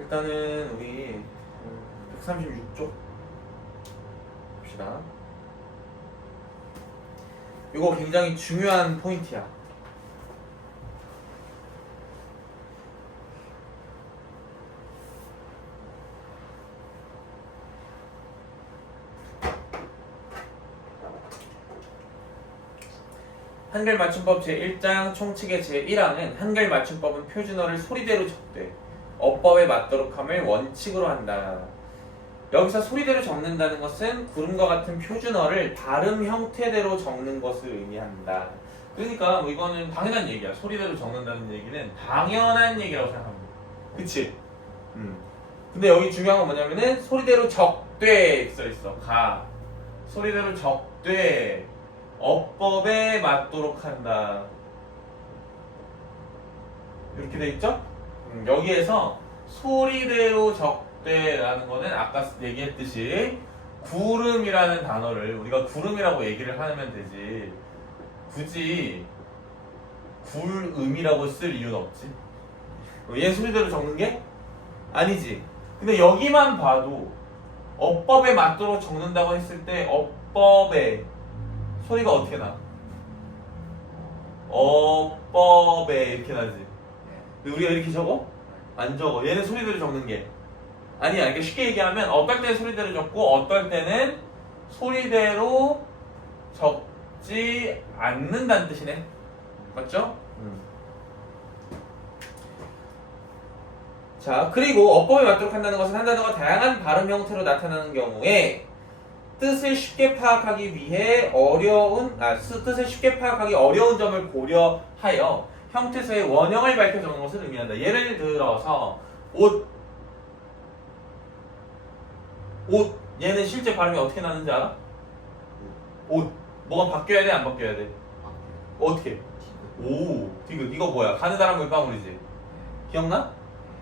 일단은 우리 136쪽 봅시다. 이거 굉장히 중요한 포인트야. 한글 맞춤법 제1장 총칙의 제1항은 한글 맞춤법은 표준어를 소리대로 적되 어법에 맞도록 함을 원칙으로 한다. 여기서 소리대로 적는다는 것은 구름과 같은 표준어를 발음 형태대로 적는 것을 의미한다. 그러니까 뭐 이거는 당연한 얘기야. 소리대로 적는다는 얘기는 당연한 얘기라고 생각합니다. 그치? 근데 여기 중요한 건 뭐냐면은 소리대로 적되 써있어. 가. 소리대로 적되 어법에 맞도록 한다. 이렇게 돼 있죠? 여기에서 소리대로 적되라는 거는 아까 얘기했듯이 구름이라는 단어를 우리가 구름이라고 얘기를 하면 되지 굳이 굴음이라고 쓸 이유는 없지. 얘 소리대로 적는 게 아니지. 근데 여기만 봐도 어법에 맞도록 적는다고 했을 때 어법에 소리가 어떻게 나? 어법에 이렇게 나지. 우리가 이렇게 적어? 안 적어. 얘는 소리대로 적는 게 아니야. 이렇게 쉽게 얘기하면 어떨 때는 소리대로 적고 어떨 때는 소리대로 적지 않는다는 뜻이네. 맞죠? 자, 그리고 어법에 맞도록 한다는 것은 한 단어가 다양한 발음 형태로 나타나는 경우에 뜻을 쉽게 파악하기 위해 뜻을 쉽게 파악하기 어려운 점을 고려하여 형태소의 원형을 밝혀 적는 것을 의미한다. 예를 들어서 옷 얘는 실제 발음이 어떻게 나는지 알아? 옷 뭐가 바뀌어야 돼? 안 바뀌어야 돼? 어떻게? 디귿. 이거 뭐야? 가는 사람 물방울이지? 기억나?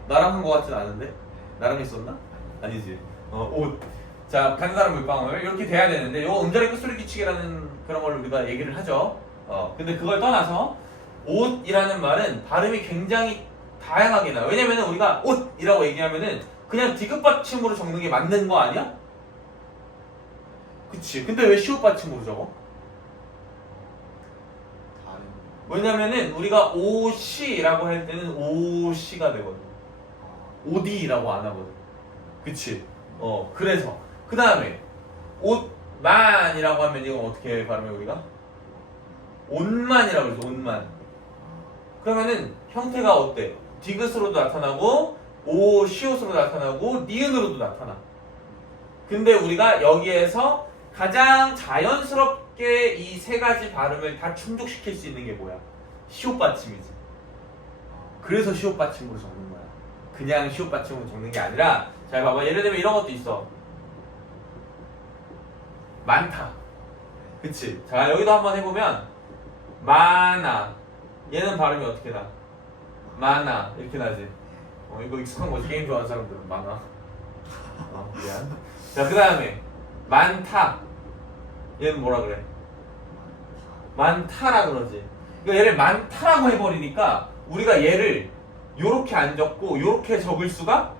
나랑 한 거 같진 않은데? 나랑 했었나? 아니지. 옷. 자, 가는 사람 물방울 이렇게 돼야 되는데 이거 음절의 끝소리 규칙이라는 그런 걸 우리가 얘기를 하죠. 근데 그걸 떠나서 옷이라는 말은 발음이 굉장히 다양하게 나요. 왜냐면은 우리가 옷이라고 얘기하면은 그냥 디귿 받침으로 적는 게 맞는 거 아니야? 그치. 근데 왜 시옷 받침으로 적어? 왜냐면은 우리가 옷이라고 할 때는 옷이가 되거든. 옷이라고 안 하거든. 그치. 그래서 그 다음에 옷만이라고 하면 이건 어떻게 발음해 우리가? 옷만이라고 그러죠. 옷만. 그러면은 형태가 어때? 디귿으로도 나타나고 시옷으로 나타나고 니은으로도 나타나. 근데 우리가 여기에서 가장 자연스럽게 이 세 가지 발음을 다 충족시킬 수 있는 게 뭐야? 시옷 받침이지. 그래서 시옷 받침으로 적는 거야. 그냥 시옷 받침으로 적는 게 아니라 잘 봐봐. 예를 들면 이런 것도 있어. 많다. 그치? 자, 여기도 한번 해보면 많아. 얘는 발음이 어떻게 나? 많아. 이렇게 나지? 이거 익숙한 거지. 게임 좋아하는 사람들은 많아. 미안. 자, 그 다음에 많다. 얘는 뭐라 그래? 많다라 그러지. 그러니까 얘를 많다라고 해버리니까 우리가 얘를 요렇게 안 적고 요렇게 적을 수가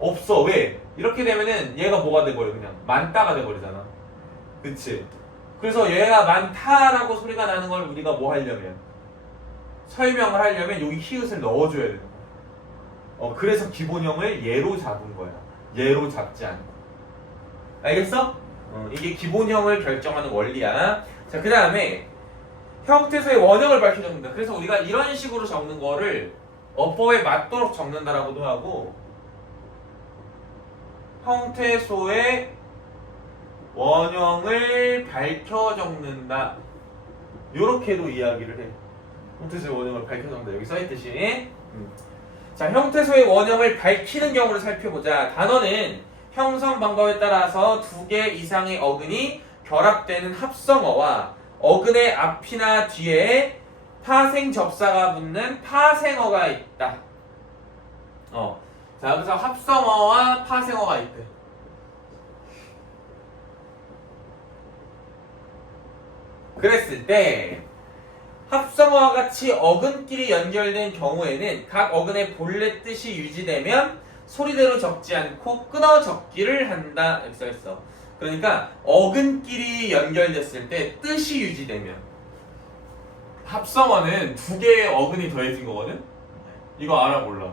없어. 왜? 이렇게 되면은 얘가 뭐가 돼버려? 그냥 많다가 돼버리잖아. 그치? 그래서 얘가 많다라고 소리가 나는 걸 우리가 뭐 하려면 설명을 하려면 여기 히읗을 넣어줘야 되는 거야. 그래서 기본형을 얘로 잡은 거야. 얘로 잡지 않고. 알겠어? 이게 기본형을 결정하는 원리야. 자, 그 다음에 형태소의 원형을 밝혀 적는다. 그래서 우리가 이런 식으로 적는 거를 어법에 맞도록 적는다라고도 하고 형태소의 원형을 밝혀 적는다. 요렇게도 이야기를 해. 형태소의 원형을 밝혀 적는다. 여기 써있듯이. 자, 형태소의 원형을 밝히는 경우를 살펴보자. 단어는 형성 방법에 따라서 두 개 이상의 어근이 결합되는 합성어와 어근의 앞이나 뒤에 파생 접사가 붙는 파생어가 있다. 자, 그래서 합성어와 파생어가 있대. 그랬을 때 합성어와 같이 어근끼리 연결된 경우에는 각 어근의 본래 뜻이 유지되면 소리대로 적지 않고 끊어 적기를 한다. 이렇게 써있어. 그러니까 어근끼리 연결됐을 때 뜻이 유지되면 합성어는 두 개의 어근이 더해진 거거든? 이거 알아 몰라?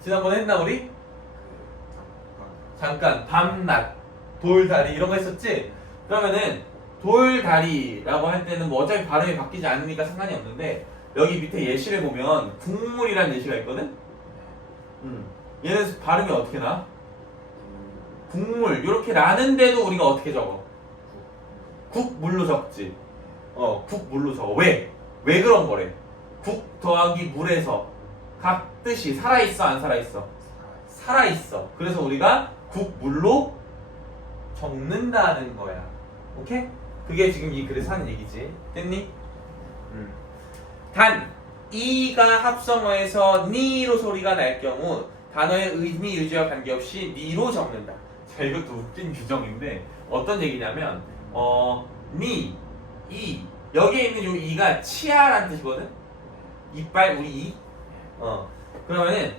지난번에 했나 우리? 잠깐 밤낮 돌다리 이런 거 했었지? 그러면은 돌다리라고 할 때는 뭐 어차피 발음이 바뀌지 않으니까 상관이 없는데 여기 밑에 예시를 보면 국물이라는 예시가 있거든? 얘는 발음이 어떻게 나? 국물 이렇게 나는데도 우리가 어떻게 적어? 국물로 적지. 국물로 적어. 왜? 왜 그런 거래? 국 더하기 물에서 각 뜻이 살아있어 안 살아있어? 살아있어. 그래서 우리가 국물로 적는다는 거야. 오케이? 그게 지금 이 글에서 하는 얘기지. 됐니? 단 이가 합성어에서 니로 소리가 날 경우 단어의 의미 유지와 관계없이 니로 적는다. 자, 이것도 웃긴 규정인데 어떤 얘기냐면 니, 이 여기에 있는 요 이가 치아라는 뜻이거든. 이빨 우리 이. 그러면은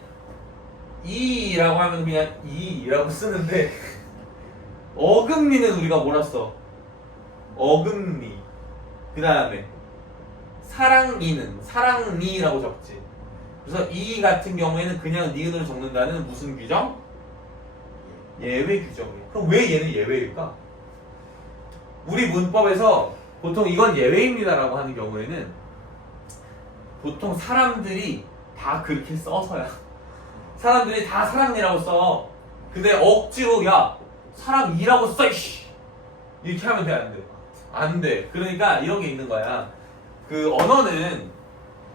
이라고 하면 그냥 이라고 쓰는데 어금니는 우리가 뭐라 써? 어금니. 그 다음에 사랑니는 사랑니라고 적지. 그래서 이 같은 경우에는 그냥 니은으로 적는다는 무슨 규정? 예외 규정이에요. 그럼 왜 얘는 예외일까? 우리 문법에서 보통 이건 예외입니다라고 하는 경우에는 보통 사람들이 다 그렇게 써서야. 사람들이 다 사랑니라고 써. 근데 억지로 야 사랑이라고 써 이씨 이렇게 하면 돼 안 돼? 안 돼. 그러니까 이런 게 있는 거야. 그 언어는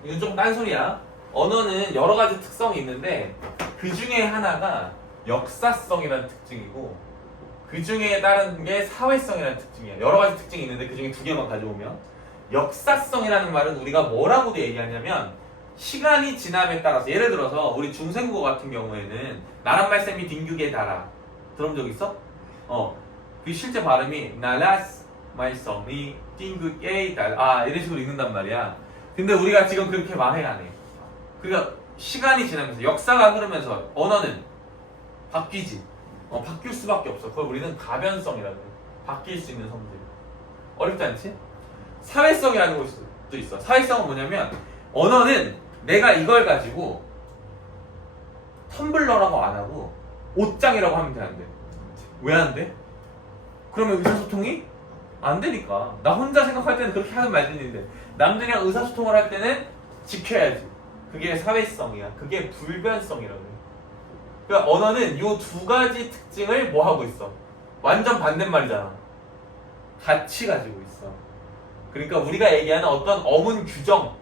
이건 좀 딴소리야. 언어는 여러 가지 특성이 있는데 그 중에 하나가 역사성이라는 특징이고 그 중에 다른 게 사회성이라는 특징이야. 여러 가지 특징이 있는데 그 중에 두 개만 가져오면 역사성이라는 말은 우리가 뭐라고도 얘기하냐면 시간이 지남에 따라서 예를 들어서 우리 중생국어 같은 경우에는 나란 말씀이 딩규게 달아 들어본 적 있어? 그 실제 발음이 나라스 말씀이 딩규게 달아 이런 식으로 읽는단 말이야. 근데 우리가 지금 그렇게 말해 안 해. 그러니까 시간이 지나면서 역사가 흐르면서 언어는 바뀌지. 바뀔 수밖에 없어. 그걸 우리는 가변성이라고 해. 바뀔 수 있는 성질. 어렵지 않지? 사회성이라는 것도 있어. 사회성은 뭐냐면 언어는 내가 이걸 가지고 텀블러라고 안 하고 옷장이라고 하면 돼 안 돼? 왜 안 돼? 그러면 의사소통이 안 되니까. 나 혼자 생각할 때는 그렇게 하는 말들이 있는데 남들이랑 의사소통을 할 때는 지켜야지. 그게 사회성이야. 그게 불변성이라고 해. 그러니까 언어는 이 두 가지 특징을 뭐 하고 있어? 완전 반대말이잖아. 같이 가지고 있어. 그러니까 우리가 얘기하는 어떤 어문 규정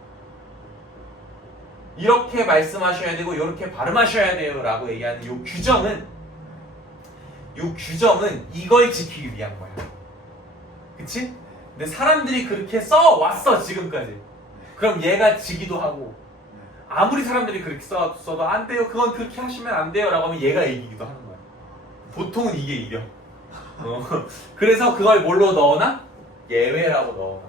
이렇게 말씀하셔야 되고 이렇게 발음하셔야 돼요 라고 얘기하는 이 규정은 이걸 지키기 위한 거야. 그치? 근데 사람들이 그렇게 써왔어 지금까지. 그럼 얘가 지기도 하고 아무리 사람들이 그렇게 써도 안 돼요. 그건 그렇게 하시면 안 돼요 라고 하면 얘가 이기기도 하는 거야. 보통은 이게 이겨. 그래서 그걸 뭘로 넣어놔? 예외라고 넣어놔.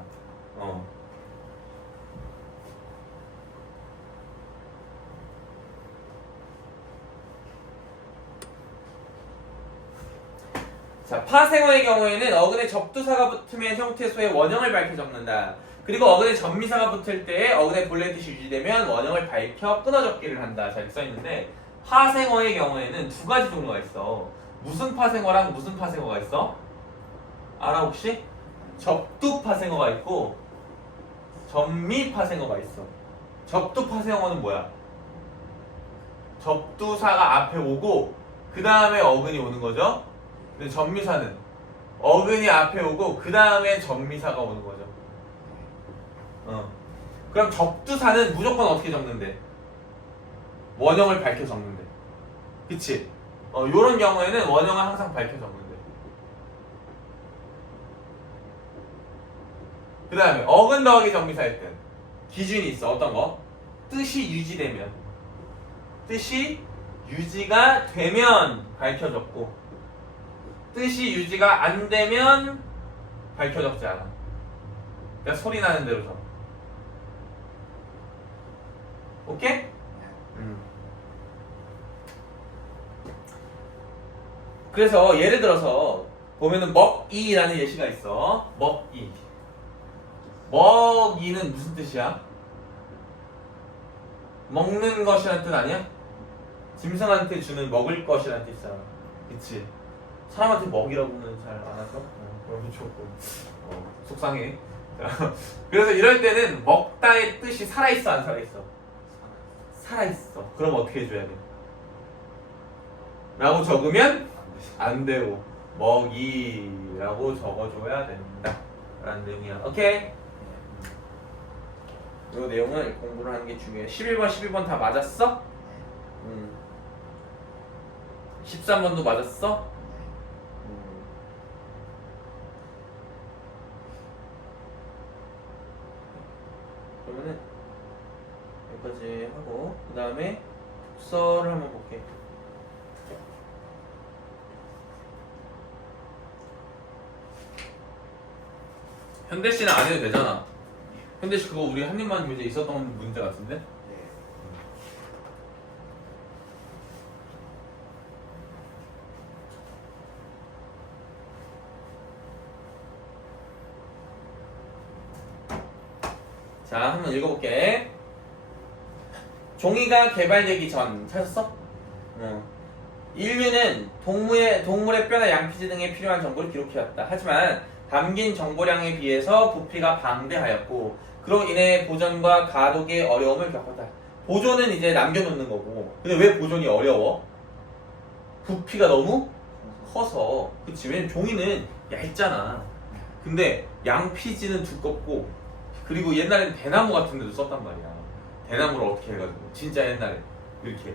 자, 파생어의 경우에는 어근에 접두사가 붙으면 형태소의 원형을 밝혀 적는다. 그리고 어근에 전미사가 붙을 때 어근의 본래 뜻이 유지되면 원형을 밝혀 끊어 적기를 한다. 자, 이렇게 써있는데 파생어의 경우에는 두 가지 종류가 있어. 무슨 파생어랑 무슨 파생어가 있어? 알아 혹시? 접두 파생어가 있고 전미 파생어가 있어. 접두 파생어는 뭐야? 접두사가 앞에 오고 그 다음에 어근이 오는 거죠. 근데 전미사는 어근이 앞에 오고 그 다음에 전미사가 오는 거죠. 그럼 접두사는 무조건 어떻게 적는데? 원형을 밝혀 적는데. 그치? 요런 경우에는 원형을 항상 밝혀 적는데. 그 다음에 어근 더하기 전미사일 땐 기준이 있어. 어떤 거? 뜻이 유지되면. 뜻이 유지가 되면 밝혀 적고 뜻이 유지가 안 되면 밝혀 적지 않아. 그러니까 소리 나는 대로 적. 오케이? 그래서 예를 들어서 보면은 먹이라는 예시가 있어. 먹이. 먹이는 무슨 뜻이야? 먹는 것이라는 뜻 아니야? 짐승한테 주는 먹을 것이라는 뜻이잖아. 그치? 사람한테 먹이라고는 잘 안 하죠? 그럼 좋고. 속상해. 그래서 이럴 때는 먹다의 뜻이 살아있어, 안 살아있어? 살아있어. 그럼 어떻게 해줘야 돼? 라고 적으면 안 되고 먹이라고 적어줘야 된다 라는 내용이야. 오케이? 이 내용을 공부를 하는 게 중요해. 11번, 12번 다 맞았어? 13번도 맞았어? 그러면은 여기까지 하고 그 다음에 독서를 한번 볼게. 현대시는 안 해도 되잖아. 현대시 그거 우리 한입만 교재 있었던 문제 같은데? 네. 자, 한번 읽어볼게. 종이가 개발되기 전 찾았어? 인류는 동물의 뼈나 양피지 등에 필요한 정보를 기록해왔다. 하지만 담긴 정보량에 비해서 부피가 방대하였고 그로 인해 보존과 가독의 어려움을 겪었다. 보존은 이제 남겨놓는 거고. 근데 왜 보존이 어려워? 부피가 너무 커서. 그치? 왜냐면 종이는 얇잖아. 근데 양피지는 두껍고 그리고 옛날에는 대나무 같은 데도 썼단 말이야. 대나무를 어떻게 해가지고 진짜 옛날에 이렇게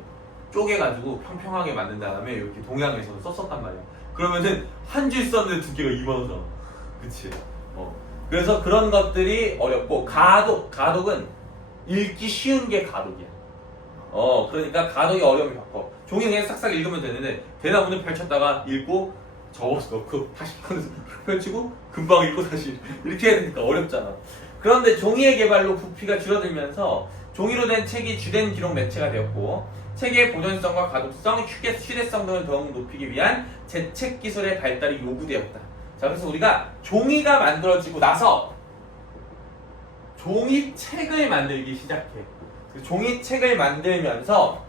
쪼개가지고 평평하게 만든 다음에 이렇게 동양에서도 썼었단 말이야. 그러면은 한 줄 썼는데 두께가 이만하잖아. 그치? 그래서 그런 것들이 어렵고 가독은 읽기 쉬운 게 가독이야. 그러니까 가독이 어려움을 겪어. 종이 그냥 싹싹 읽으면 되는데 대나무는 펼쳤다가 읽고 접어서 넣고 다시 펼치고 금방 읽고 다시 이렇게 해야 되니까 어렵잖아. 그런데 종이의 개발로 부피가 줄어들면서 종이로 된 책이 주된 기록 매체가 되었고 책의 보존성과 가독성, 휴대성 등을 더욱 높이기 위한 재책 기술의 발달이 요구되었다. 자, 그래서 우리가 종이가 만들어지고 나서 종이책을 만들기 시작해. 종이책을 만들면서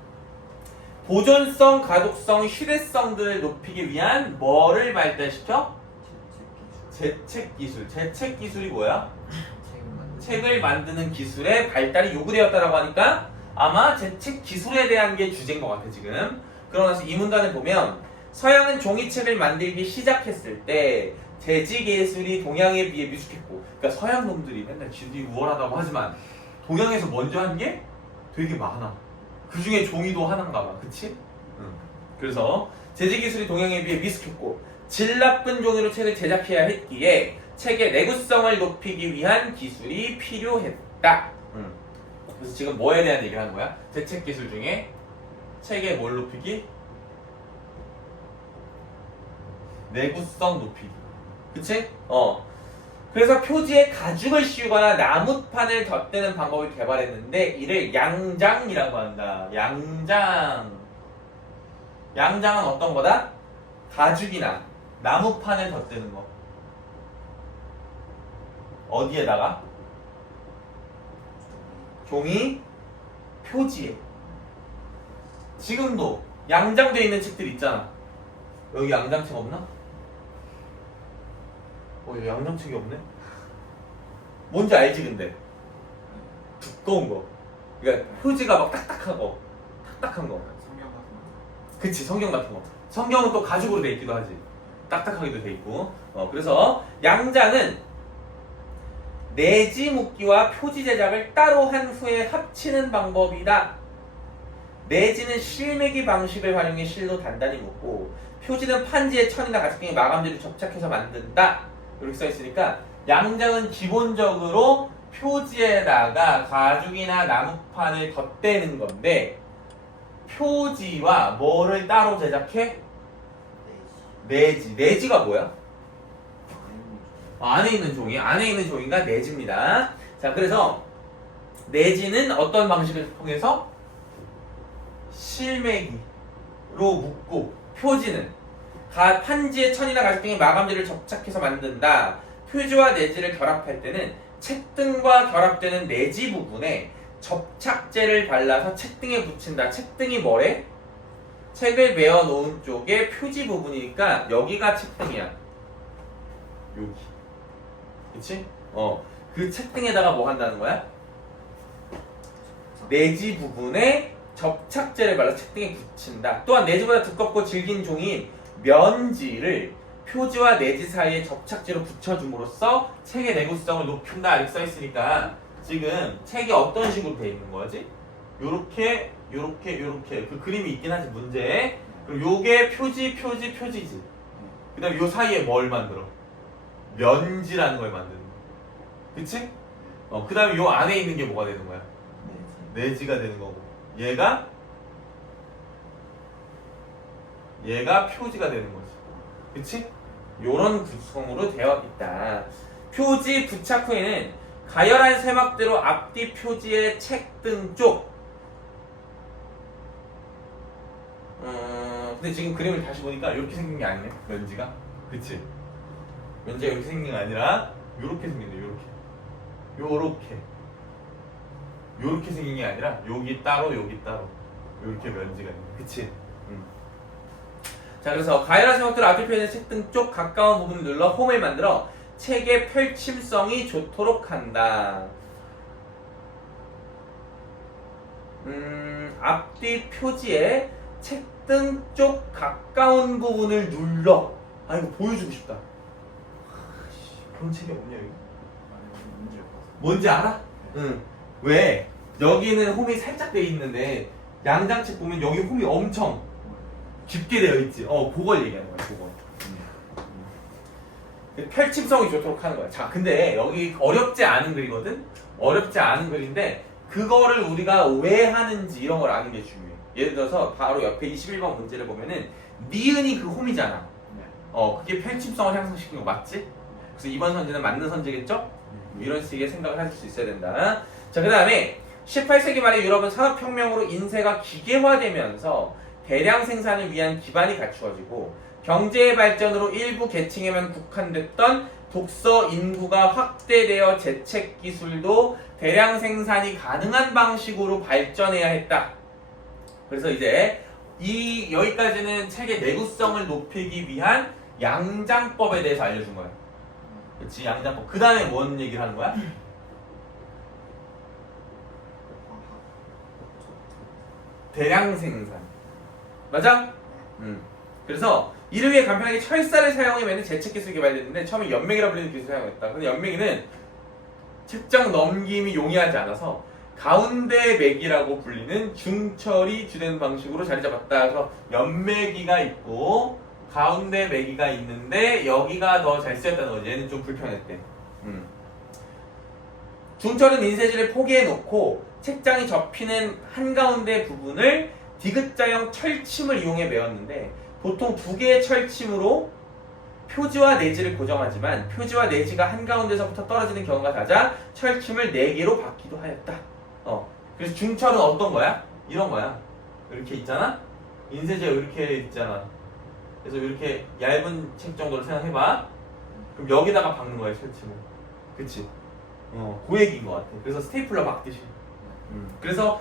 보존성, 가독성, 휴대성들을 높이기 위한 뭐를 발달시켜? 재책 기술. 재책 기술이 뭐야? 책을 만드는 기술의 발달이 요구되었다라고 하니까 아마 재책 기술에 대한 게 주제인 것 같아 지금. 그러면서 이 문단을 보면 서양은 종이책을 만들기 시작했을 때 재지 기술이 동양에 비해 미숙했고, 그러니까 서양 놈들이 맨날 지들이 우월하다고 하지만 동양에서 먼저 한 게 되게 많아. 그 중에 종이도 하나인가 봐, 그치? 그래서 재지 기술이 동양에 비해 미숙했고 질 나쁜 종이로 책을 제작해야 했기에 책의 내구성을 높이기 위한 기술이 필요했다. 그래서 지금 뭐에 대한 얘기를 하는 거야? 재책 기술 중에 책의 뭘 높이기? 내구성 높이기. 그치? 그래서 표지에 가죽을 씌우거나 나무판을 덧대는 방법을 개발했는데 이를 양장이라고 한다. 양장은 어떤 거다? 가죽이나 나무판을 덧대는 거. 어디에다가? 종이 표지에. 지금도 양장되어 있는 책들 있잖아. 여기 양장책 없나? 여기 양장책이 없네? 뭔지 알지 근데? 두꺼운 거. 그러니까 표지가 막 딱딱한 거. 딱딱한 거. 성경 같은 거. 그치, 성경 같은 거. 성경은 또 가죽으로 돼 있기도 하지. 딱딱하기도 돼 있고. 그래서 양장은 내지 묶기와 표지 제작을 따로 한 후에 합치는 방법이다. 내지는 실매기 방식을 활용해 실로 단단히 묶고 표지는 판지에 천이나 가죽 등의 마감재를 접착해서 만든다. 이렇게 써 있으니까 양장은 기본적으로 표지에다가 가죽이나 나무판을 덧대는 건데 표지와 뭐를 따로 제작해? 내지가 뭐야? 안에 있는 종이가 내지입니다. 자, 그래서 내지는 어떤 방식을 통해서 실매기로 묶고 표지는 판지의 천이나 가시등의 마감재를 접착해서 만든다. 표지와 내지를 결합할 때는 책등과 결합되는 내지 부분에 접착제를 발라서 책등에 붙인다. 책등이 뭐래? 책을 메어 놓은 쪽에 표지 부분이니까 여기가 책등이야. 여기. 그치? 그 책등에다가 뭐 한다는 거야? 내지 부분에 접착제를 발라 책등에 붙인다. 또한 내지보다 두껍고 질긴 종인 면지를 표지와 내지 사이에 접착제로 붙여줌으로써 책의 내구성을 높인다 이렇게 써있으니까 지금 책이 어떤 식으로 돼 있는 거지? 요렇게 그 그림이 있긴 하지 문제에. 그리고 요게 표지지. 그 다음에 요 사이에 뭘 만들어? 면지라는 걸 만드는 거야. 그치? 그 다음에 요 안에 있는 게 뭐가 되는 거야? 내지가 되는 거고 얘가 표지가 되는 거지. 그치? 요런 구성으로 되어 있다. 표지 부착 후에는 가열한 세막대로 앞뒤 표지의 책등 쪽 근데 지금 그림을 다시 보니까 이렇게 생긴 게 아니네. 면지가. 그치? 면지가 이렇게 생긴 게 아니라 요렇게 생긴데 요렇게 생긴 게 아니라 여기 따로 요렇게 면지가 있네. 그치? 자, 그래서 가열한 세막대로 앞뒤 표지의 책등 쪽 가까운 부분을 눌러 홈을 만들어 책의 펼침성이 좋도록 한다. 앞뒤 표지에 책등 쪽 가까운 부분을 눌러. 아, 이거 보여주고 싶다. 그런 책이 없냐 여기? 뭔지 알아? 응. 왜? 여기는 홈이 살짝 돼 있는데 양장책 보면 여기 홈이 엄청 깊게 되어 있지. 그걸 얘기하는 거야. 그거. 펼침성이 좋도록 하는 거야. 자, 근데 여기 어렵지 않은 글이거든? 어렵지 않은 글인데 그거를 우리가 왜 하는지 이런 걸 아는 게 중요해. 예를 들어서 바로 옆에 21번 문제를 보면은 니은이 그 홈이잖아. 그게 펼침성을 향상시키는 거 맞지? 그래서 이번 선지는 맞는 선지겠죠? 이런 식의 생각을 하실 수 있어야 된다. 자, 그 다음에 18세기 말에 유럽은 산업혁명으로 인쇄가 기계화되면서 대량 생산을 위한 기반이 갖추어지고 경제의 발전으로 일부 계층에만 국한됐던 독서 인구가 확대되어 재책 기술도 대량 생산이 가능한 방식으로 발전해야 했다. 그래서 이제 여기까지는 책의 내구성을 높이기 위한 양장법에 대해서 알려준 거야. 그렇지, 양장법. 그 다음에 뭔 얘기를 하는 거야? 대량 생산. 맞아? 그래서 이를 위해 간편하게 철사를 사용해 매는 재책 기술이 개발됐는데 처음에 연맹이라 불리는 기술을 사용했다. 근데 연맹이는 책장 넘김이 용이하지 않아서 가운데 매기라고 불리는 중철이 주된 방식으로 자리 잡았다. 그래서 연매기가 있고 가운데 매기가 있는데 여기가 더 잘 쓰였다는 거지. 얘는 좀 불편했대. 중철은 인쇄지를 포개해 놓고 책장이 접히는 한가운데 부분을 디귿자형 철침을 이용해 메었는데 보통 두 개의 철침으로 표지와 내지를 고정하지만 표지와 내지가 한가운데서부터 떨어지는 경우가 잦아 철침을 4개로 받기도 하였다. 그래서 중철은 어떤 거야? 이런 거야. 이렇게 있잖아? 인쇄지가 이렇게 있잖아. 그래서 이렇게 얇은 책 정도로 생각해봐. 그럼 여기다가 박는 거야, 철침을. 그치? 그 얘기인 것 같아. 그래서 스테이플러 박듯이. 그래서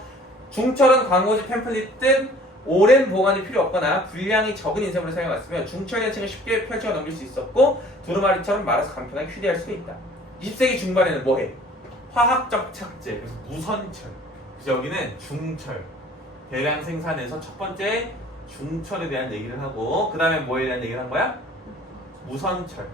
중철은 광고지 팸플릿 등 오랜 보관이 필요 없거나 분량이 적은 인쇄물을 사용했으며 중철된 책을 쉽게 펼쳐 넘길 수 있었고 두루마리처럼 말아서 간편하게 휴대할 수도 있다. 20세기 중반에는 뭐해? 화학적 착제, 그래서 무선철. 그래서 여기는 중철. 대량 생산에서 첫 번째 중철에 대한 얘기를 하고 그 다음에 뭐에 대한 얘기를 한 거야? 무선철.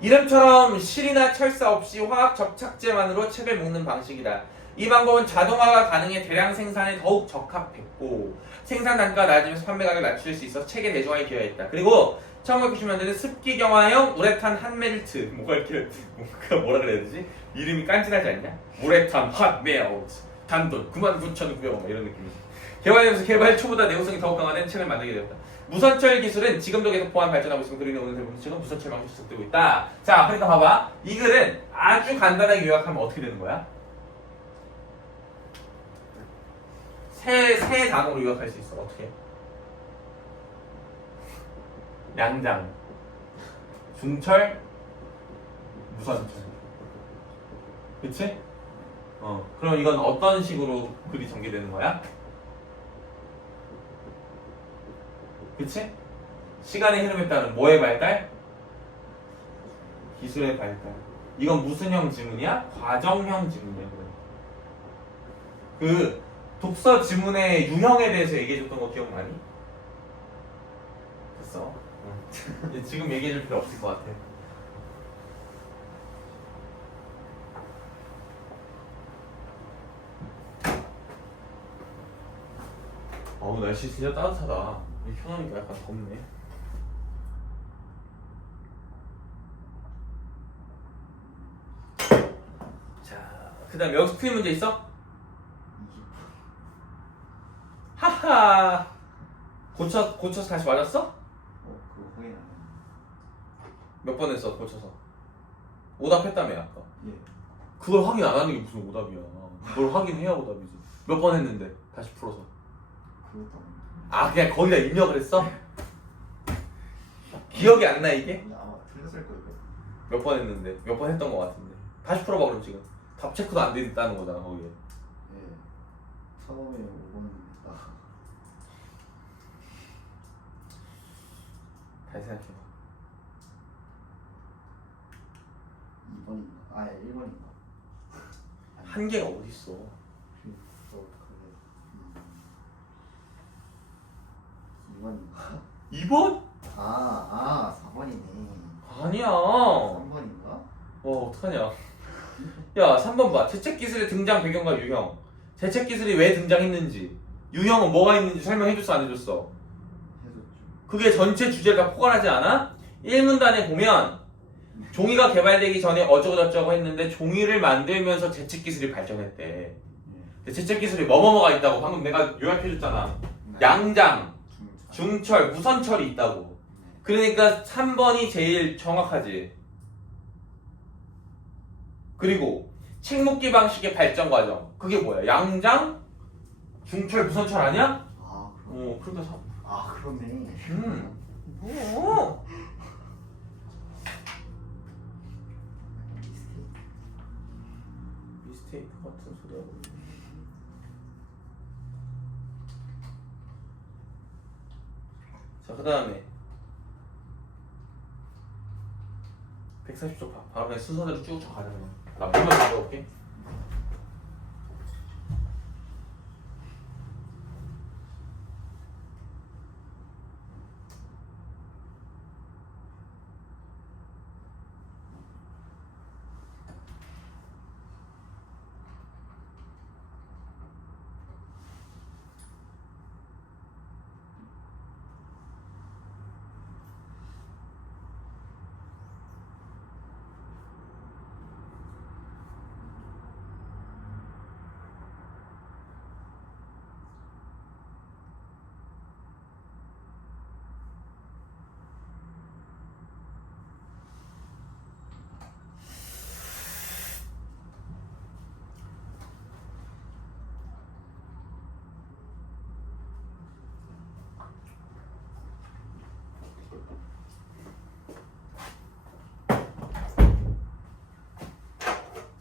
이름처럼 실이나 철사 없이 화학 접착제만으로 책을 묶는 방식이다. 이 방법은 자동화가 가능해 대량 생산에 더욱 적합했고 생산 단가가 낮으면서 판매 가격을 낮출 수 있어 책의 대중화에 기여했다. 그리고 1990년대는 습기 경화형 우레탄 한멜트 뭐라 그래야 되지? 이름이 깐진하지 않냐? 우레탄 핫멜트 단돈 99,900원 이런 느낌이지. 개발되면서 개발 초보다 내구성이 더욱 강화된 책을 만들게 되었다. 무선철 기술은 지금도 계속 보안 발전하고 있으며 그리는 오늘 대부분 지금 무선철 방식이 지속되고 있다. 자, 그러니까 봐봐. 이 글은 아주 간단하게 요약하면 어떻게 되는 거야? 세 단어로 요약할 수 있어. 어떻게? 양장, 중철, 무선철. 그치? 그럼 이건 어떤 식으로 글이 전개되는 거야? 그치? 시간의 흐름에 따른 뭐의 발달? 기술의 발달. 이건 무슨 형 지문이야? 과정형 지문이야. 그 독서 지문의 유형에 대해서 얘기해줬던 거 기억나니? 됐어. 지금 얘기해줄 필요 없을 것 같아. 어우, 날씨 진짜 따뜻하다. 이렇게 켜놓으니까 약간 덥네. 자, 그 다음에 여기서 틀린 문제 있어? 하하! 고쳐서 다시 맞았어? 그거 확인 안 해. 몇 번 했어, 고쳐서? 오답했다며, 아까. 예. 그걸 확인 안 하는 게 무슨 오답이야. 그걸 확인해야 오답이지. 몇 번 했는데, 다시 풀어서. 그것도 안 해. 아, 그냥 거기다 입력을 했어? 기억이 안 나, 이게? 근데 아마 틀렸을 거예요. 몇 번 했는데, 몇 번 했던 것 같은데. 다시 풀어봐, 그럼 지금. 답 체크도 안 돼 있다는 거잖아, 거기에. 예. 처음에 5번 했다. 다시 생각해봐. 2번인가? 아, 1번인가? 한 개가 어딨어. 그래. 2번인가? 2번? 4번이네. 아니야. 3번인가? 어떡하냐. 야, 3번 봐. 재채기술의 등장 배경과 유형. 재채기술이 왜 등장했는지, 유형은 뭐가 있는지 설명해줬어, 안 해줬어? 해줬죠. 그게 전체 주제를 다 포괄하지 않아? 1문단에 보면 종이가 개발되기 전에 어쩌고저쩌고 했는데 종이를 만들면서 재채기술이 발전했대. 근데 재채기술이 뭐뭐뭐가 있다고 방금 내가 요약해줬잖아. 양장, 중철, 무선철이 있다고. 그러니까 3번이 제일 정확하지. 그리고 책목기 방식의 발전 과정. 그게 뭐야? 양장, 중철, 무선철 아니야? 아, 그러네. 그러니까 아, 그러네. 뭐? 미스테이크 같은 소리 하고 있네. 자, 그 다음에 140쪽 봐. 바로 그냥 순서대로 쭉 가자 그냥. 나 물만 가져올게.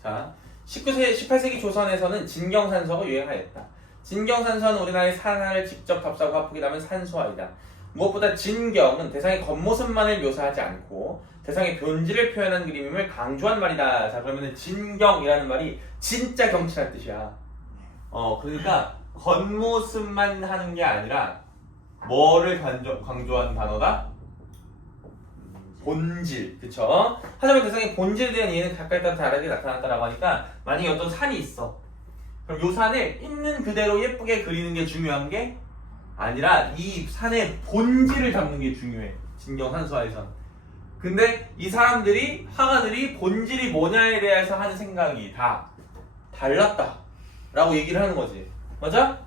자, 18세기 조선에서는 진경산소가 유행하였다. 진경산소는 우리나라의 산하를 직접 답사하고 화폭이 나면 산소화이다. 무엇보다 진경은 대상의 겉모습만을 묘사하지 않고 대상의 본질을 표현한 그림임을 강조한 말이다. 자, 그러면은 진경이라는 말이 진짜 경치란 뜻이야. 그러니까 겉모습만 하는 게 아니라 뭐를 강조한 단어다? 본질, 그쵸? 하지만 대상의 본질에 대한 이해는 각각에 따라 다르게 나타났다라고 하니까 만약에 어떤 산이 있어. 그럼 요 산을 있는 그대로 예쁘게 그리는 게 중요한 게 아니라 이 산의 본질을 잡는 게 중요해. 진경산수화에선. 근데 이 사람들이, 화가들이 본질이 뭐냐에 대해서 하는 생각이 다 달랐다 라고 얘기를 하는 거지. 맞아?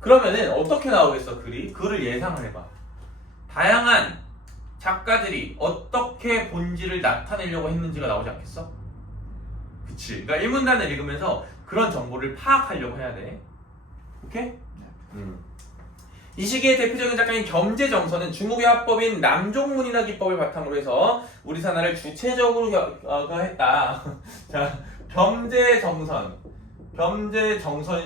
그러면은 어떻게 나오겠어, 글이? 글을 예상을 해봐. 다양한 작가들이 어떻게 본질을 나타내려고 했는지가 나오지 않겠어? 그치. 그러니까 일문단을 읽으면서 그런 정보를 파악하려고 해야 돼. 오케이? 이 시기의 대표적인 작가인 겸재정선은 중국의 화법인 남종문인화 기법을 바탕으로 해서 우리 사나를 주체적으로 했다. 자, 겸재정선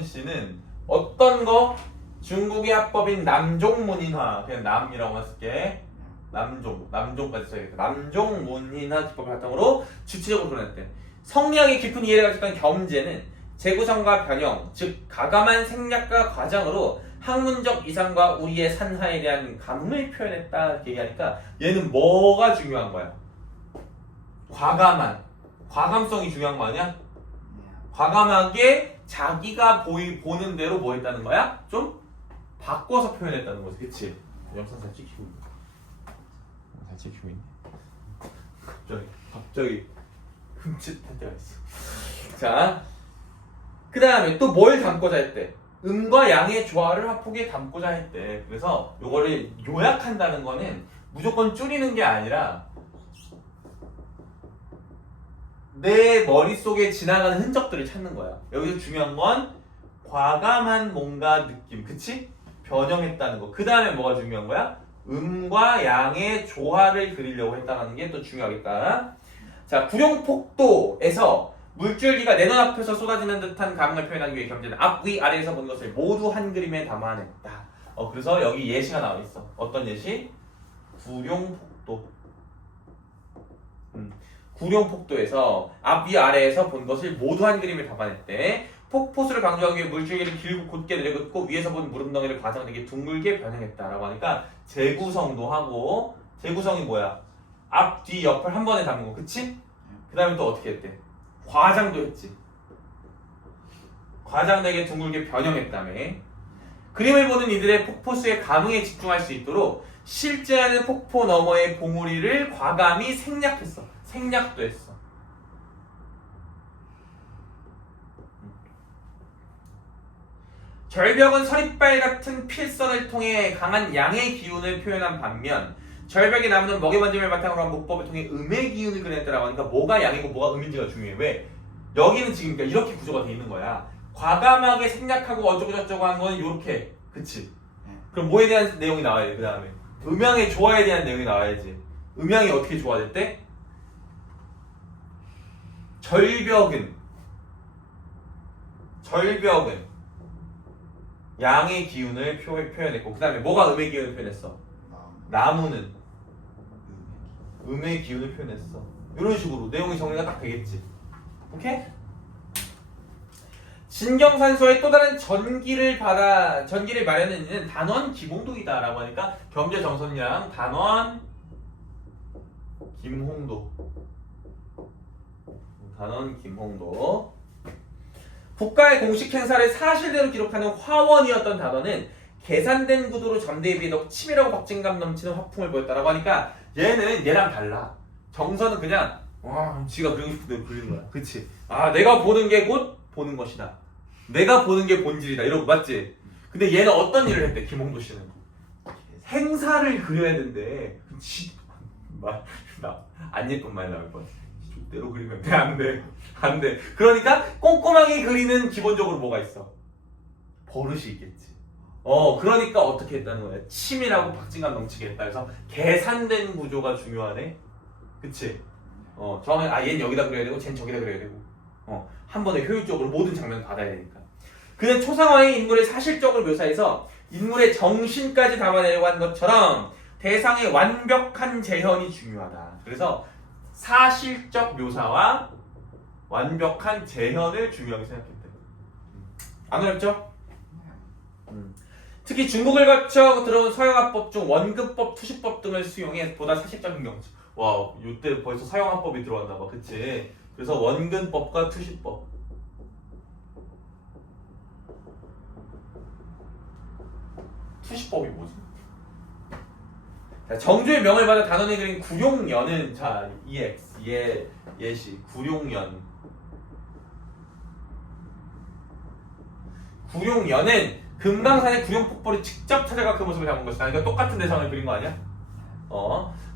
씨는 어떤 거? 중국의 화법인 남종문인화, 그냥 남이라고만 쓸게. 남종까지 써야겠다. 남종문인화 기법을 바탕으로 주체적으로 드러냈대. 성리학의 깊은 이해를 가졌던 겸재는 재구성과 변형, 즉 가감한 생략과 과장으로 학문적 이상과 우리의 산하에 대한 감흥을 표현했다 이렇게 얘기하니까 얘는 뭐가 중요한 거야? 과감성이 중요한 거 아니야? 과감하게 자기가 보는 대로 뭐 했다는 거야? 좀 바꿔서 표현했다는 거지, 그치? 영상 잘 찍히고 있네. 잘 찍히고 있네. 갑자기 흠칫할 때가 있어. 자, 그 다음에 또 뭘 담고자 했대? 음과 양의 조화를 화폭에 담고자 했대. 그래서 요거를 요약한다는 거는 무조건 줄이는 게 아니라 내 머릿속에 지나가는 흔적들을 찾는 거야. 여기서 중요한 건 과감한 뭔가 느낌, 그치? 변형했다는 거. 그 다음에 뭐가 중요한 거야? 음과 양의 조화를 그리려고 했다는 게 또 중요하겠다. 자, 구룡폭도에서 물줄기가 내 눈앞에서 쏟아지는 듯한 감흥을 표현하기 위해 겸재는 앞, 위, 아래에서 본 것을 모두 한 그림에 담아냈다. 그래서 여기 예시가 나와 있어. 어떤 예시? 구룡폭도. 구룡폭도에서 앞, 위, 아래에서 본 것을 모두 한 그림에 담아냈대. 폭포수를 강조하기 위해 물줄기를 길고 곧게 내려긋고 위에서 본 무릎덩이를 과장되게 둥글게 변형했다라고 하니까 재구성도 하고, 재구성이 뭐야? 앞, 뒤, 옆을 한 번에 담은 거, 그치? 그 다음에 또 어떻게 했대? 과장도 했지. 과장되게 둥글게 변형했다며. 그림을 보는 이들의 폭포수의 감흥에 집중할 수 있도록 실제하는 폭포 너머의 봉우리를 과감히 생략했어. 생략도 했어. 절벽은 서리빨 같은 필선을 통해 강한 양의 기운을 표현한 반면 절벽에 남는 먹이 번짐을 바탕으로 한 목법을 통해 음의 기운을 그려냈다라고 하니까 뭐가 양이고 뭐가 음인지가 중요해. 왜? 여기는 지금 그러니까 이렇게 구조가 돼 있는 거야. 과감하게 생략하고 어쩌고저쩌고 한 거는 이렇게, 그치? 그럼 뭐에 대한 내용이 나와야 돼? 그 다음에 음양의 조화에 대한 내용이 나와야지. 음양이 어떻게 조화됐대? 절벽은 양의 기운을 표현했고 그 다음에 뭐가 음의 기운을 표현했어? 나무는 음의 기운을 표현했어. 이런 식으로 내용이 정리가 딱 되겠지. 오케이? 진경산소의 또 다른 전기를 마련해내는 단원 김홍도이다라고 하니까 겸재정선량 단원 김홍도. 국가의 공식 행사를 사실대로 기록하는 화원이었던 단원은 계산된 구도로 전대에 비해 더 치밀하고 박진감 넘치는 화풍을 보였다라고 하니까 얘는 얘랑 달라. 정선은 그냥 지가 그리고 싶은 대로 그리는 거야. 그치? 내가 보는 게 곧 보는 것이다. 내가 보는 게 본질이다. 이러고 맞지? 근데 얘는 어떤 일을 했대? 김홍도 씨는 행사를 그려야 된대. 안 예쁜 말 나올 뻔. 족대로 그리면 돼? 안 돼. 그러니까 꼼꼼하게 그리는 기본적으로 뭐가 있어? 버릇이 있겠지. 그러니까 어떻게 했다는 거야? 치밀하고 박진감 넘치게 했다. 그래서 계산된 구조가 중요하네. 그치? 정확하게 얘는 여기다 그려야 되고 쟤는 저기다 그려야 되고 한 번에 효율적으로 모든 장면을 받아야 되니까. 그는 초상화의 인물을 사실적으로 묘사해서 인물의 정신까지 담아내려고 한 것처럼 대상의 완벽한 재현이 중요하다. 그래서 사실적 묘사와 완벽한 재현을 중요하게 생각했대. 안 어렵죠? 특히 중국을 거쳐 들어온 서양화법 중 원근법, 투시법 등을 수용해 보다 사실적인 경지. 와, 이때 벌써 서양화법이 들어왔나 봐, 그치? 그래서 원근법과 투시법. 투시법이 뭐지? 자, 정조의 명을 받아 단원이 그린 구룡연은 자, 예시 구룡연은 금강산의 구룡폭포를 직접 찾아가 그 모습을 담은 것이다. 그러니까 똑같은 대상을 그린 거 아니야?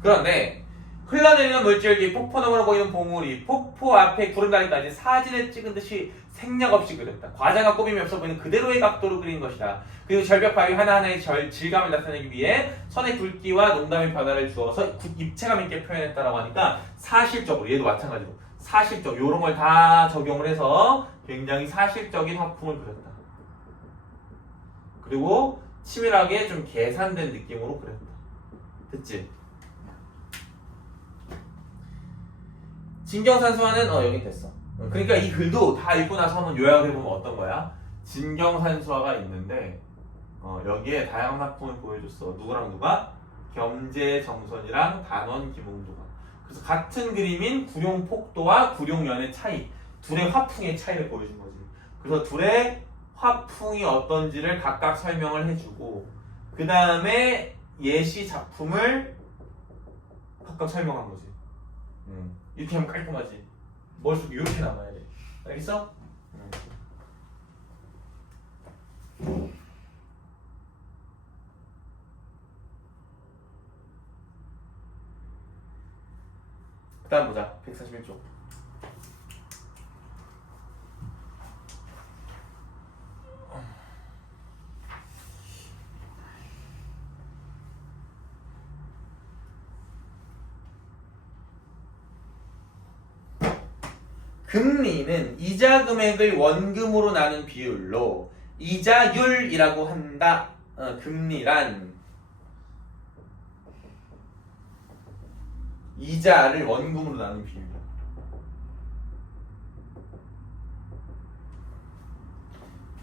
그런데 흘러내리는 물줄기, 폭포너머로 보이는 봉우리, 폭포 앞에 구름다리까지 사진을 찍은 듯이 생략 없이 그렸다. 과장과 꾸밈이 없어 보이는 그대로의 각도로 그린 것이다. 그리고 절벽 바위 하나하나의 질감을 나타내기 위해 선의 굵기와 농담의 변화를 주어서 입체감 있게 표현했다라고 하니까 사실적으로, 얘도 마찬가지로 사실적, 요런 걸 다 적용을 해서 굉장히 사실적인 화풍을 그렸다. 그리고 치밀하게 좀 계산된 느낌으로 그렸다. 됐지? 진경산수화는 여기 됐어. 그러니까 이 글도 다 읽고 나서 한번 요약을 해보면 어떤 거야? 진경산수화가 있는데 여기에 다양한 화풍을 보여줬어. 누구랑 누가? 겸재정선이랑 단원 김홍도가. 그래서 같은 그림인 구룡폭도와 구룡연의 차이, 둘의 화풍의 차이를 보여준 거지. 그래서 둘의 화풍이 어떤지를 각각 설명을 해주고 그 다음에 예시 작품을 각각 설명한 거지. 이렇게 하면 깔끔하지. 머릿속에 이렇게 남아야 돼. 알겠어? 그 다음 보자. 141쪽. 금리는 이자 금액을 원금으로 나눈 비율로 이자율이라고 한다. 금리란 이자를 원금으로 나눈 비율.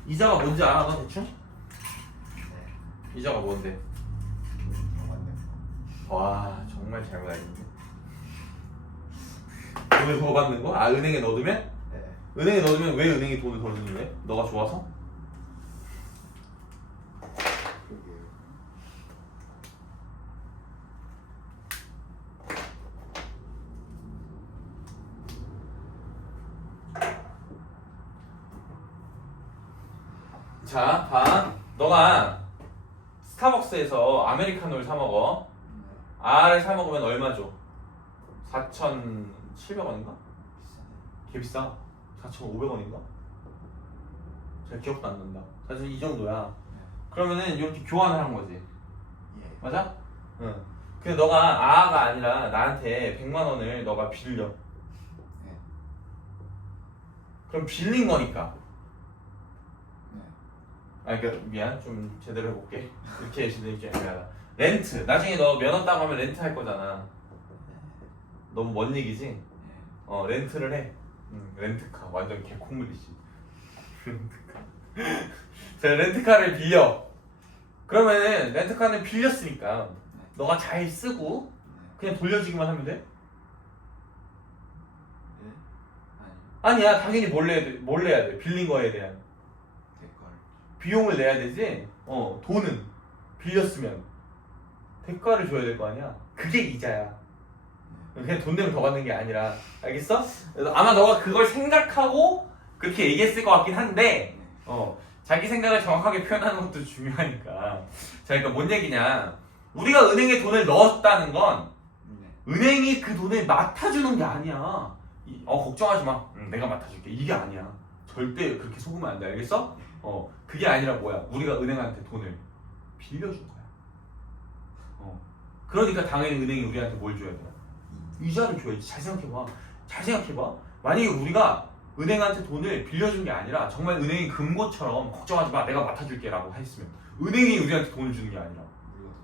이자가 뭔지 알아, 너 대충? 네. 이자가 뭔데? 와, 정말 잘못 알겠네. 돈을 더 받는 거? 아, 은행에 넣어두면? 네. 은행에 넣어두면 왜 은행이 돈을 더 주는 거야? 너가 좋아서? 그러게요. 자, 봐. 너가 스타벅스에서 아메리카노를 사 먹어. R을 사 먹으면 얼마 줘? 4,700원인가? 비싸네. 개 비싸. 4,500원인가? 잘 기억도 안 난다. 사실 이 정도야. 그러면은 이렇게 교환을 한 거지. 예. 맞아? 응. 근데 너가 아가 아니라 나한테 100만 원을 너가 빌려. 네. 그럼 빌린 거니까. 네. 아, 그러니까 미안. 좀 제대로 해볼게. 이렇게 예시는 게 아니라 렌트. 나중에 너 면허 따고 하면 렌트 할 거잖아. 너무 먼 얘기지? 렌트를 해. 렌트카. 완전 개콩물이지. 렌트카. 자, 렌트카를 빌려. 그러면은 렌트카는 빌렸으니까 너가 잘 쓰고 그냥 돌려주기만 하면 돼? 네? 아니야. 당연히 뭘 내야 돼? 빌린 거에 대한 대가를. 비용을 내야 되지. 돈은 빌렸으면 대가를 줘야 될 거 아니야. 그게 이자야. 그냥 돈 내면 더 받는 게 아니라. 알겠어? 그래서 아마 너가 그걸 생각하고 그렇게 얘기했을 것 같긴 한데 자기 생각을 정확하게 표현하는 것도 중요하니까. 자, 그러니까 뭔 얘기냐? 우리가 은행에 돈을 넣었다는 건 네. 은행이 그 돈을 맡아주는 게 아니야. 걱정하지 마. 내가 맡아줄게. 이게 아니야. 절대 그렇게 속으면 안 돼. 알겠어? 그게 아니라 뭐야? 우리가 은행한테 돈을 빌려준 거야. 그러니까 당연히 은행이 우리한테 뭘 줘야 돼? 이자를 줘야지. 잘 생각해봐. 잘 생각해봐. 만약에 우리가 은행한테 돈을 빌려준 게 아니라 정말 은행이 금고처럼 걱정하지 마. 내가 맡아줄게 라고 했으면 은행이 우리한테 돈을 주는 게 아니라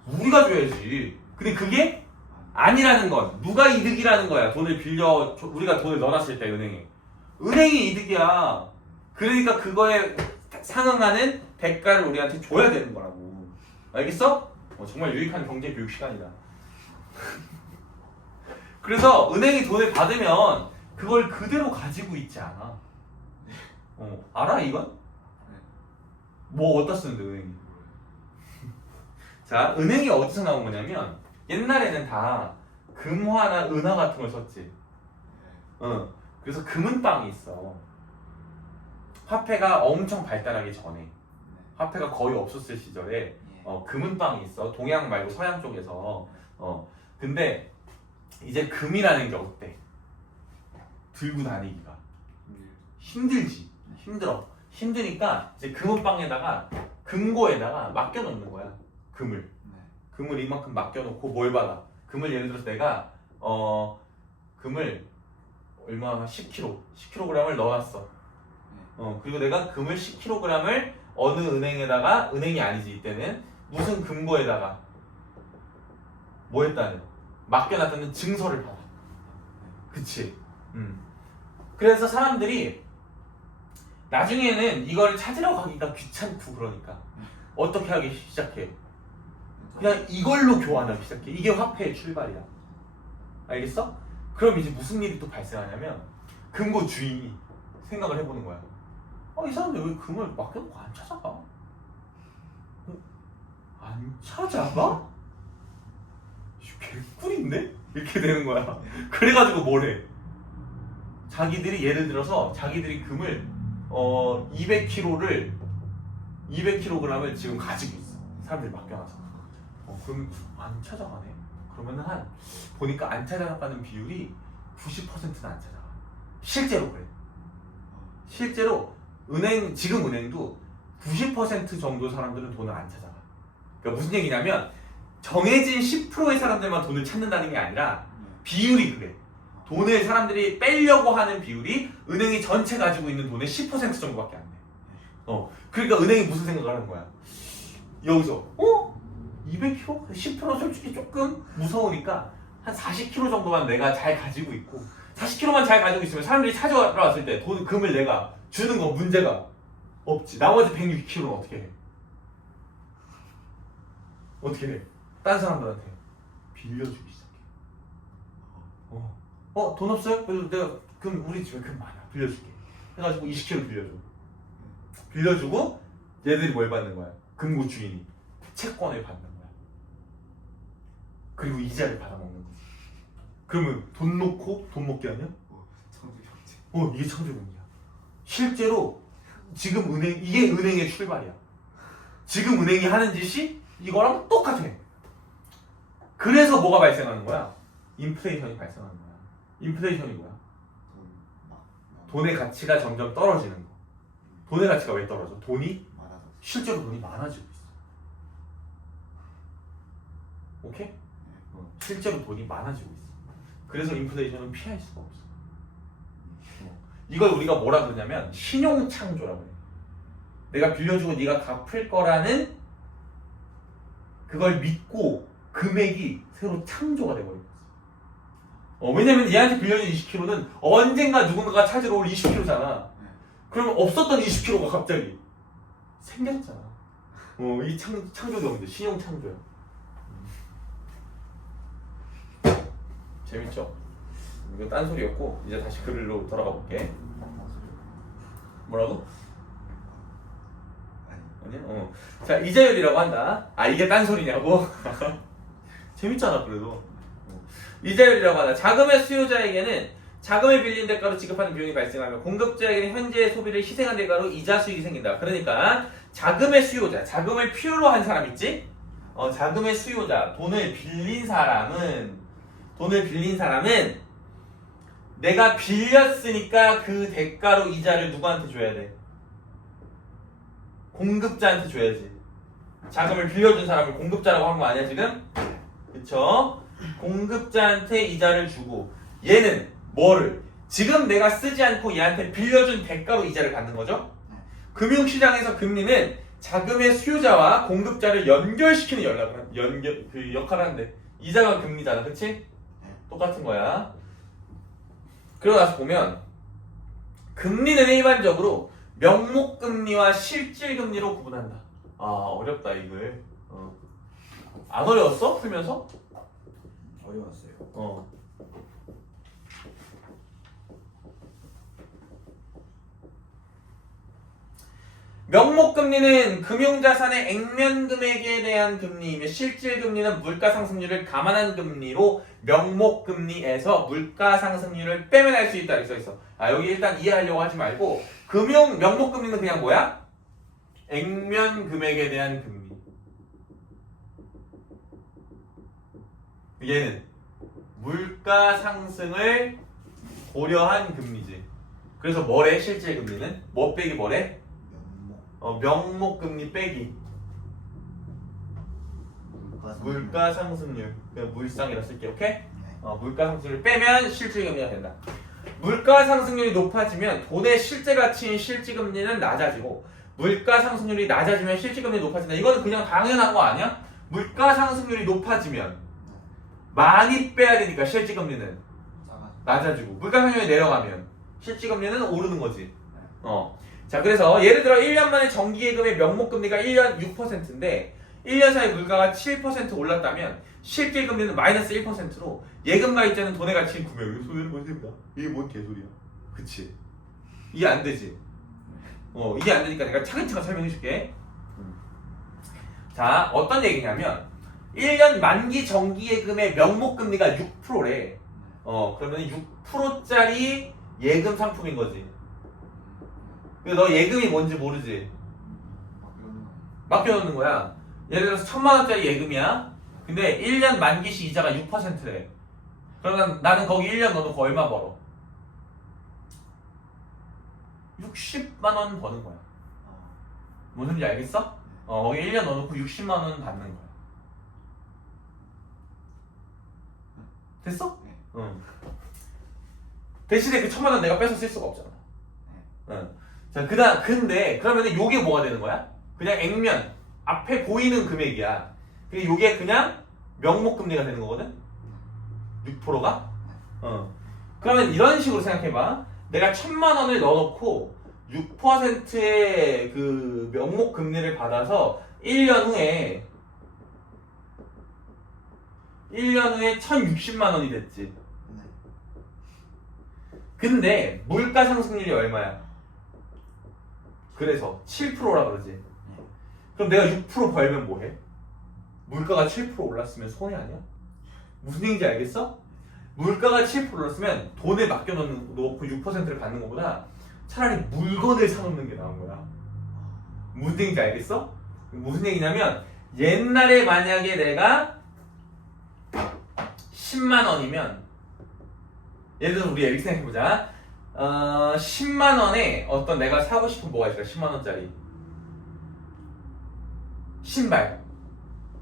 우리가 줘야지. 근데 그게 아니라는 건 누가 이득이라는 거야. 우리가 돈을 넣어놨을 때 은행이 이득이야. 그러니까 그거에 상응하는 대가를 우리한테 줘야 되는 거라고. 알겠어? 정말 유익한 경제 교육 시간이다. 그래서 은행이 돈을 받으면 그걸 그대로 가지고 있지 않아. 알아 이건? 네. 뭐 어디다 쓰는데 은행이? 자, 은행이 어디서 나온 거냐면 옛날에는 다 금화나 은화 같은 걸 썼지. 그래서 금은방이 있어. 화폐가 엄청 발달하기 전에, 화폐가 거의 없었을 시절에 금은방이 있어. 동양 말고 서양 쪽에서. 근데 이제 금이라는 게 어때? 들고 다니기가 힘들지. 힘들어. 힘드니까 이제 금은방에다가 금고에다가 맡겨놓는 거야. 금을. 네. 금을 이만큼 맡겨놓고 뭘 받아? 금을 예를 들어서 내가 금을 얼마 10kg을 넣어놨어. 그리고 내가 금을 10kg을 어느 은행에다가 은행이 아니지 이때는 무슨 금고에다가 뭐 했다는 맡겨놨다는 증서를 받아. 그치? 그래서 사람들이 나중에는 이걸 찾으러 가기가 귀찮고 그러니까 어떻게 하기 시작해? 그냥 이걸로 교환하기 시작해. 이게 화폐의 출발이야. 알겠어? 그럼 이제 무슨 일이 또 발생하냐면 금고 주인이 생각을 해보는 거야. 이 사람들 왜 금을 맡겨놓고 안 찾아가? 안 찾아가? 개꿀인데? 이렇게 되는 거야. 그래가지고 뭘 해? 자기들이 예를 들어서 자기들이 금을 200kg를 지금 가지고 있어. 사람들이 맡겨놔서. 그럼 안 찾아가네. 그러면은 보니까 안 찾아가는 비율이 90%는 안 찾아가. 실제로 그래. 실제로 지금 은행도 90% 정도 사람들은 돈을 안 찾아가. 그러니까 무슨 얘기냐면 정해진 10%의 사람들만 돈을 찾는다는 게 아니라 비율이 그래. 돈을 사람들이 빼려고 하는 비율이 은행이 전체 가지고 있는 돈의 10% 정도밖에 안 돼. 그러니까 은행이 무슨 생각을 하는 거야? 여기서 200kg? 10% 솔직히 조금 무서우니까 한 40kg 정도만 내가 잘 가지고 있고 40kg만 잘 가지고 있으면 사람들이 찾아왔을 때 금을 내가 주는 건 문제가 없지. 나머지 106kg는 어떻게 해? 어떻게 해? 딴 사람들한테 빌려주기 시작해. 돈 없어요? 그래서 내가 우리 집에 금 많아. 빌려줄게. 해가지고 20kg 빌려줘. 빌려주고 얘들이 뭘 받는 거야? 금고 주인이 채권을 받는 거야. 그리고 이자를 받아먹는 거지. 그러면 돈 놓고 돈 먹게 하냐? 창조경제. 이게 창조경제야. 실제로 지금 이게 은행의 출발이야. 지금 은행이 하는 짓이 이거랑 똑같아. 그래서 뭐가 발생하는 거야? 인플레이션이 발생하는 거야. 인플레이션이 뭐야? 돈의 가치가 점점 떨어지는 거. 돈의 가치가 왜 떨어져? 실제로 돈이 많아지고 있어. 오케이? 실제로 돈이 많아지고 있어. 그래서 인플레이션은 피할 수가 없어. 이걸 우리가 뭐라 그러냐면 신용창조라고 해. 내가 빌려주고 네가 갚을 거라는 그걸 믿고 금액이 새로 창조가 돼버린 거지. 왜냐면 얘한테 빌려준 20kg는 언젠가 누군가가 찾으러 올 20kg잖아. 그러면 없었던 20kg가 갑자기 생겼잖아. 이 창조경제, 신용창조야. 재밌죠? 이거 딴소리였고 이제 다시 글로 돌아가 볼게. 뭐라고? 아니야? 자, 이자율이라고 한다. 이게 딴소리냐고? 재밌잖아 그래도. 이자율이라고 한다. 자금의 수요자에게는 자금을 빌린 대가로 지급하는 비용이 발생하며 공급자에게는 현재의 소비를 희생한 대가로 이자 수익이 생긴다. 그러니까 자금의 수요자, 자금을 필요로 한 사람 있지? 자금의 수요자, 돈을 빌린 사람은 내가 빌렸으니까 그 대가로 이자를 누구한테 줘야 돼? 공급자한테 줘야지. 자금을 빌려준 사람을 공급자라고 한 거 아니야 지금? 그쵸? 공급자한테 이자를 주고 얘는 뭐를? 지금 내가 쓰지 않고 얘한테 빌려준 대가로 이자를 받는 거죠? 금융시장에서 금리는 자금의 수요자와 공급자를 연결시키는 역할을 하는데 이자가 금리잖아, 그치? 똑같은 거야. 그러고 나서 보면 금리는 일반적으로 명목금리와 실질금리로 구분한다. 어렵다 이걸. 안 어려웠어? 풀면서? 어려웠어요. 명목금리는 금융자산의 액면금액에 대한 금리이며 실질금리는 물가상승률을 감안한 금리로 명목금리에서 물가상승률을 빼면 알 수 있다 이렇게 써있어. 여기 일단 이해하려고 하지 말고 명목금리는 그냥 뭐야? 액면금액에 대한 금리. 얘는 물가 상승을 고려한 금리지. 그래서 뭐래? 실제 금리는? 뭐 빼기 뭐래? 명목 금리 빼기 물가 상승률. 그냥 물상이라 쓸게. 오케이? 물가 상승률을 빼면 실질 금리가 된다. 물가 상승률이 높아지면 돈의 실제 가치인 실질 금리는 낮아지고 물가 상승률이 낮아지면 실질 금리가 높아진다. 이거는 그냥 당연한 거 아니야? 물가 상승률이 높아지면 많이 빼야 되니까 실질 금리는 낮아지고 물가 상승률이 내려가면 실질 금리는 오르는 거지. 자, 그래서 예를 들어 1년 만에 정기예금의 명목 금리가 1년 6%인데 1년 사이 물가가 7% 올랐다면 실질 금리는 마이너스 1%로 예금과 이자는 돈의 가치인 900. 소리는 뭔 소리야? 이게 뭔 개소리야? 그치? 이게 안 되지? 이게 안 되니까 내가 차근차근 설명해 줄게. 자, 어떤 얘기냐면 1년 만기 정기예금의 명목 금리가 6%래. 그러면 6%짜리 예금 상품인 거지. 근데 너 예금이 뭔지 모르지? 맡겨놓는 거야. 예를 들어서 1000만원짜리 예금이야. 근데 1년 만기시 이자가 6%래. 그러면 나는 거기 1년 넣어놓고 얼마 벌어? 60만원 버는 거야. 뭔 소리인지 알겠어? 거기 1년 넣어놓고 60만원 받는 거야. 됐어? 응. 대신에 그 1000만원 내가 뺏어 쓸 수가 없잖아. 응. 자, 근데 그러면은 요게 뭐가 되는 거야? 그냥 액면 앞에 보이는 금액이야. 그리고 요게 그냥 명목 금리가 되는 거거든? 6%가? 그러면 이런 식으로 생각해봐. 내가 1000만원을 넣어놓고 6%의 그 명목 금리를 받아서 1년 후에 1060만원이 됐지. 근데 물가 상승률이 얼마야? 그래서 7%라 그러지. 그럼 내가 6% 벌면 뭐해? 물가가 7% 올랐으면 손해 아니야? 무슨 얘기인지 알겠어? 물가가 7% 올랐으면 돈을 맡겨놓고 6%를 받는 것보다 차라리 물건을 사놓는 게 나은 거야. 무슨 얘기인지 알겠어? 무슨 얘기냐면 옛날에 만약에 내가 10만 원이면 예를 들어서 우리 이렇게 생각해보자. 10만 원에 어떤 내가 사고 싶은 뭐가 있을까? 10만 원짜리 신발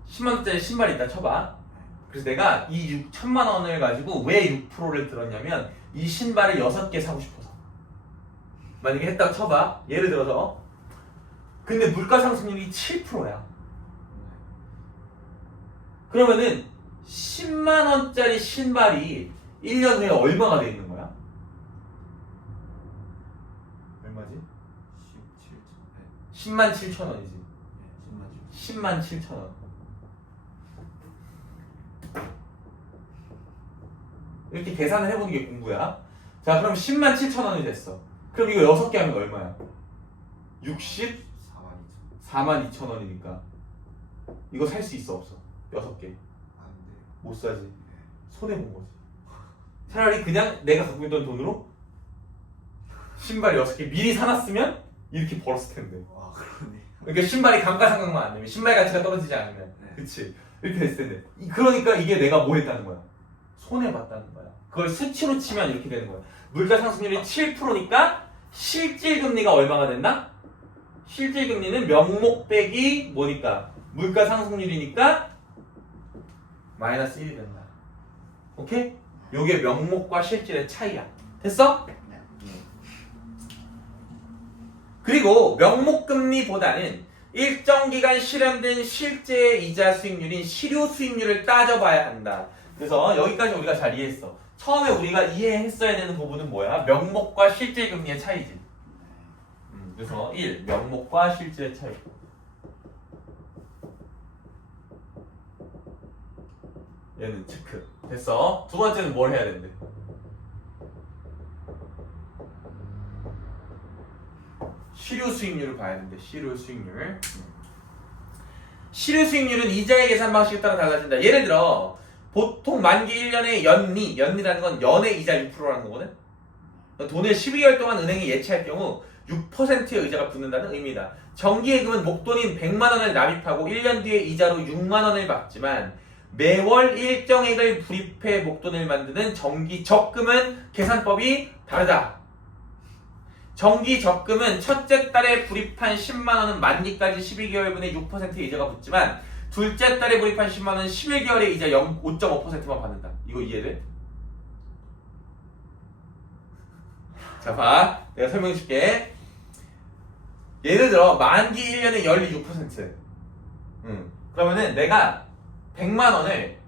10만 원짜리 신발이 있다 쳐봐. 그래서 내가 이 6천만 원을 가지고 왜 6%를 들었냐면 이 신발을 6개 사고 싶어서. 만약에 했다고 쳐봐. 예를 들어서 근데 물가 상승률이 7%야. 그러면은 10만 원짜리 신발이 1년 후에 얼마가 돼 있는 거야? 얼마지? 10만 7천 원이지. 10만 7천 원. 이렇게 계산을 해보는 게 공부야. 자, 그럼 10만 7천 원이 됐어. 그럼 이거 6개 하면 얼마야? 64만 2천 원이니까 이거 살 수 있어 없어? 6개 못 사지. 손해본 거지. 차라리 그냥 내가 갖고 있던 돈으로 신발 6개 미리 사놨으면 이렇게 벌었을 텐데. 그러니까 신발이 감가상각만 안 되면, 신발 가치가 떨어지지 않으면, 그치? 이렇게 됐을 텐데. 그러니까 이게 내가 뭐 했다는 거야? 손해봤다는 거야. 그걸 수치로 치면 이렇게 되는 거야. 물가 상승률이 7%니까 실질 금리가 얼마가 된다? 실질 금리는 명목 빼기 뭐니까? 물가 상승률이니까 마이너스 1이 된다. 오케이? 요게 명목과 실질의 차이야. 됐어? 그리고 명목금리보다는 일정 기간 실현된 실제 이자 수익률인 실효 수익률을 따져봐야 한다. 그래서 여기까지 우리가 잘 이해했어. 처음에 우리가 이해했어야 되는 부분은 뭐야? 명목과 실질 금리의 차이지. 그래서 1. 명목과 실질의 차이. 얘는 체크. 됐어. 두 번째는 뭘 해야 되는데? 실효 수익률을 봐야 되는데. 실효 수익률. 실효 수익률은 이자의 계산 방식에 따라 달라진다. 예를 들어 보통 만기 1년의 연리라는 건 연의 이자 6%라는 거거든. 돈을 12개월 동안 은행에 예치할 경우 6%의 의자가 붙는다는 의미다. 정기예금은 목돈인 100만 원을 납입하고 1년 뒤에 이자로 6만 원을 받지만 매월 일정액을 불입해 목돈을 만드는 정기 적금은 계산법이 다르다. 정기 적금은 첫째 달에 불입한 10만 원은 만기까지 12개월분의 6% 이자가 붙지만 둘째 달에 불입한 10만 원은 11개월의 이자 5.5%만 받는다. 이거 이해돼? 자, 봐. 내가 설명해 줄게. 예를 들어 만기 1년에 연리 6%. 그러면은 내가 100만 원을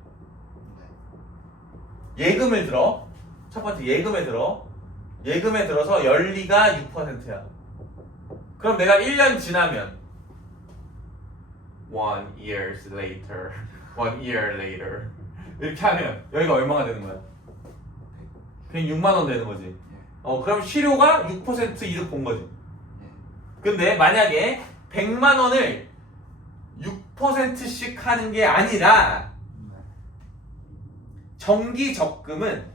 예금을 들어. 첫 번째 예금에 들어. 예금에 들어서 연리가 6%야. 그럼 내가 1년 지나면 1 years later, 1 year later 이렇게 하면 여기가 얼마가 되는 거야? 그냥 6만 원 되는 거지. 그럼 실효가 6% 이득 본 거지. 근데 만약에 100만 원을 6%씩 하는 게 아니라 정기 적금은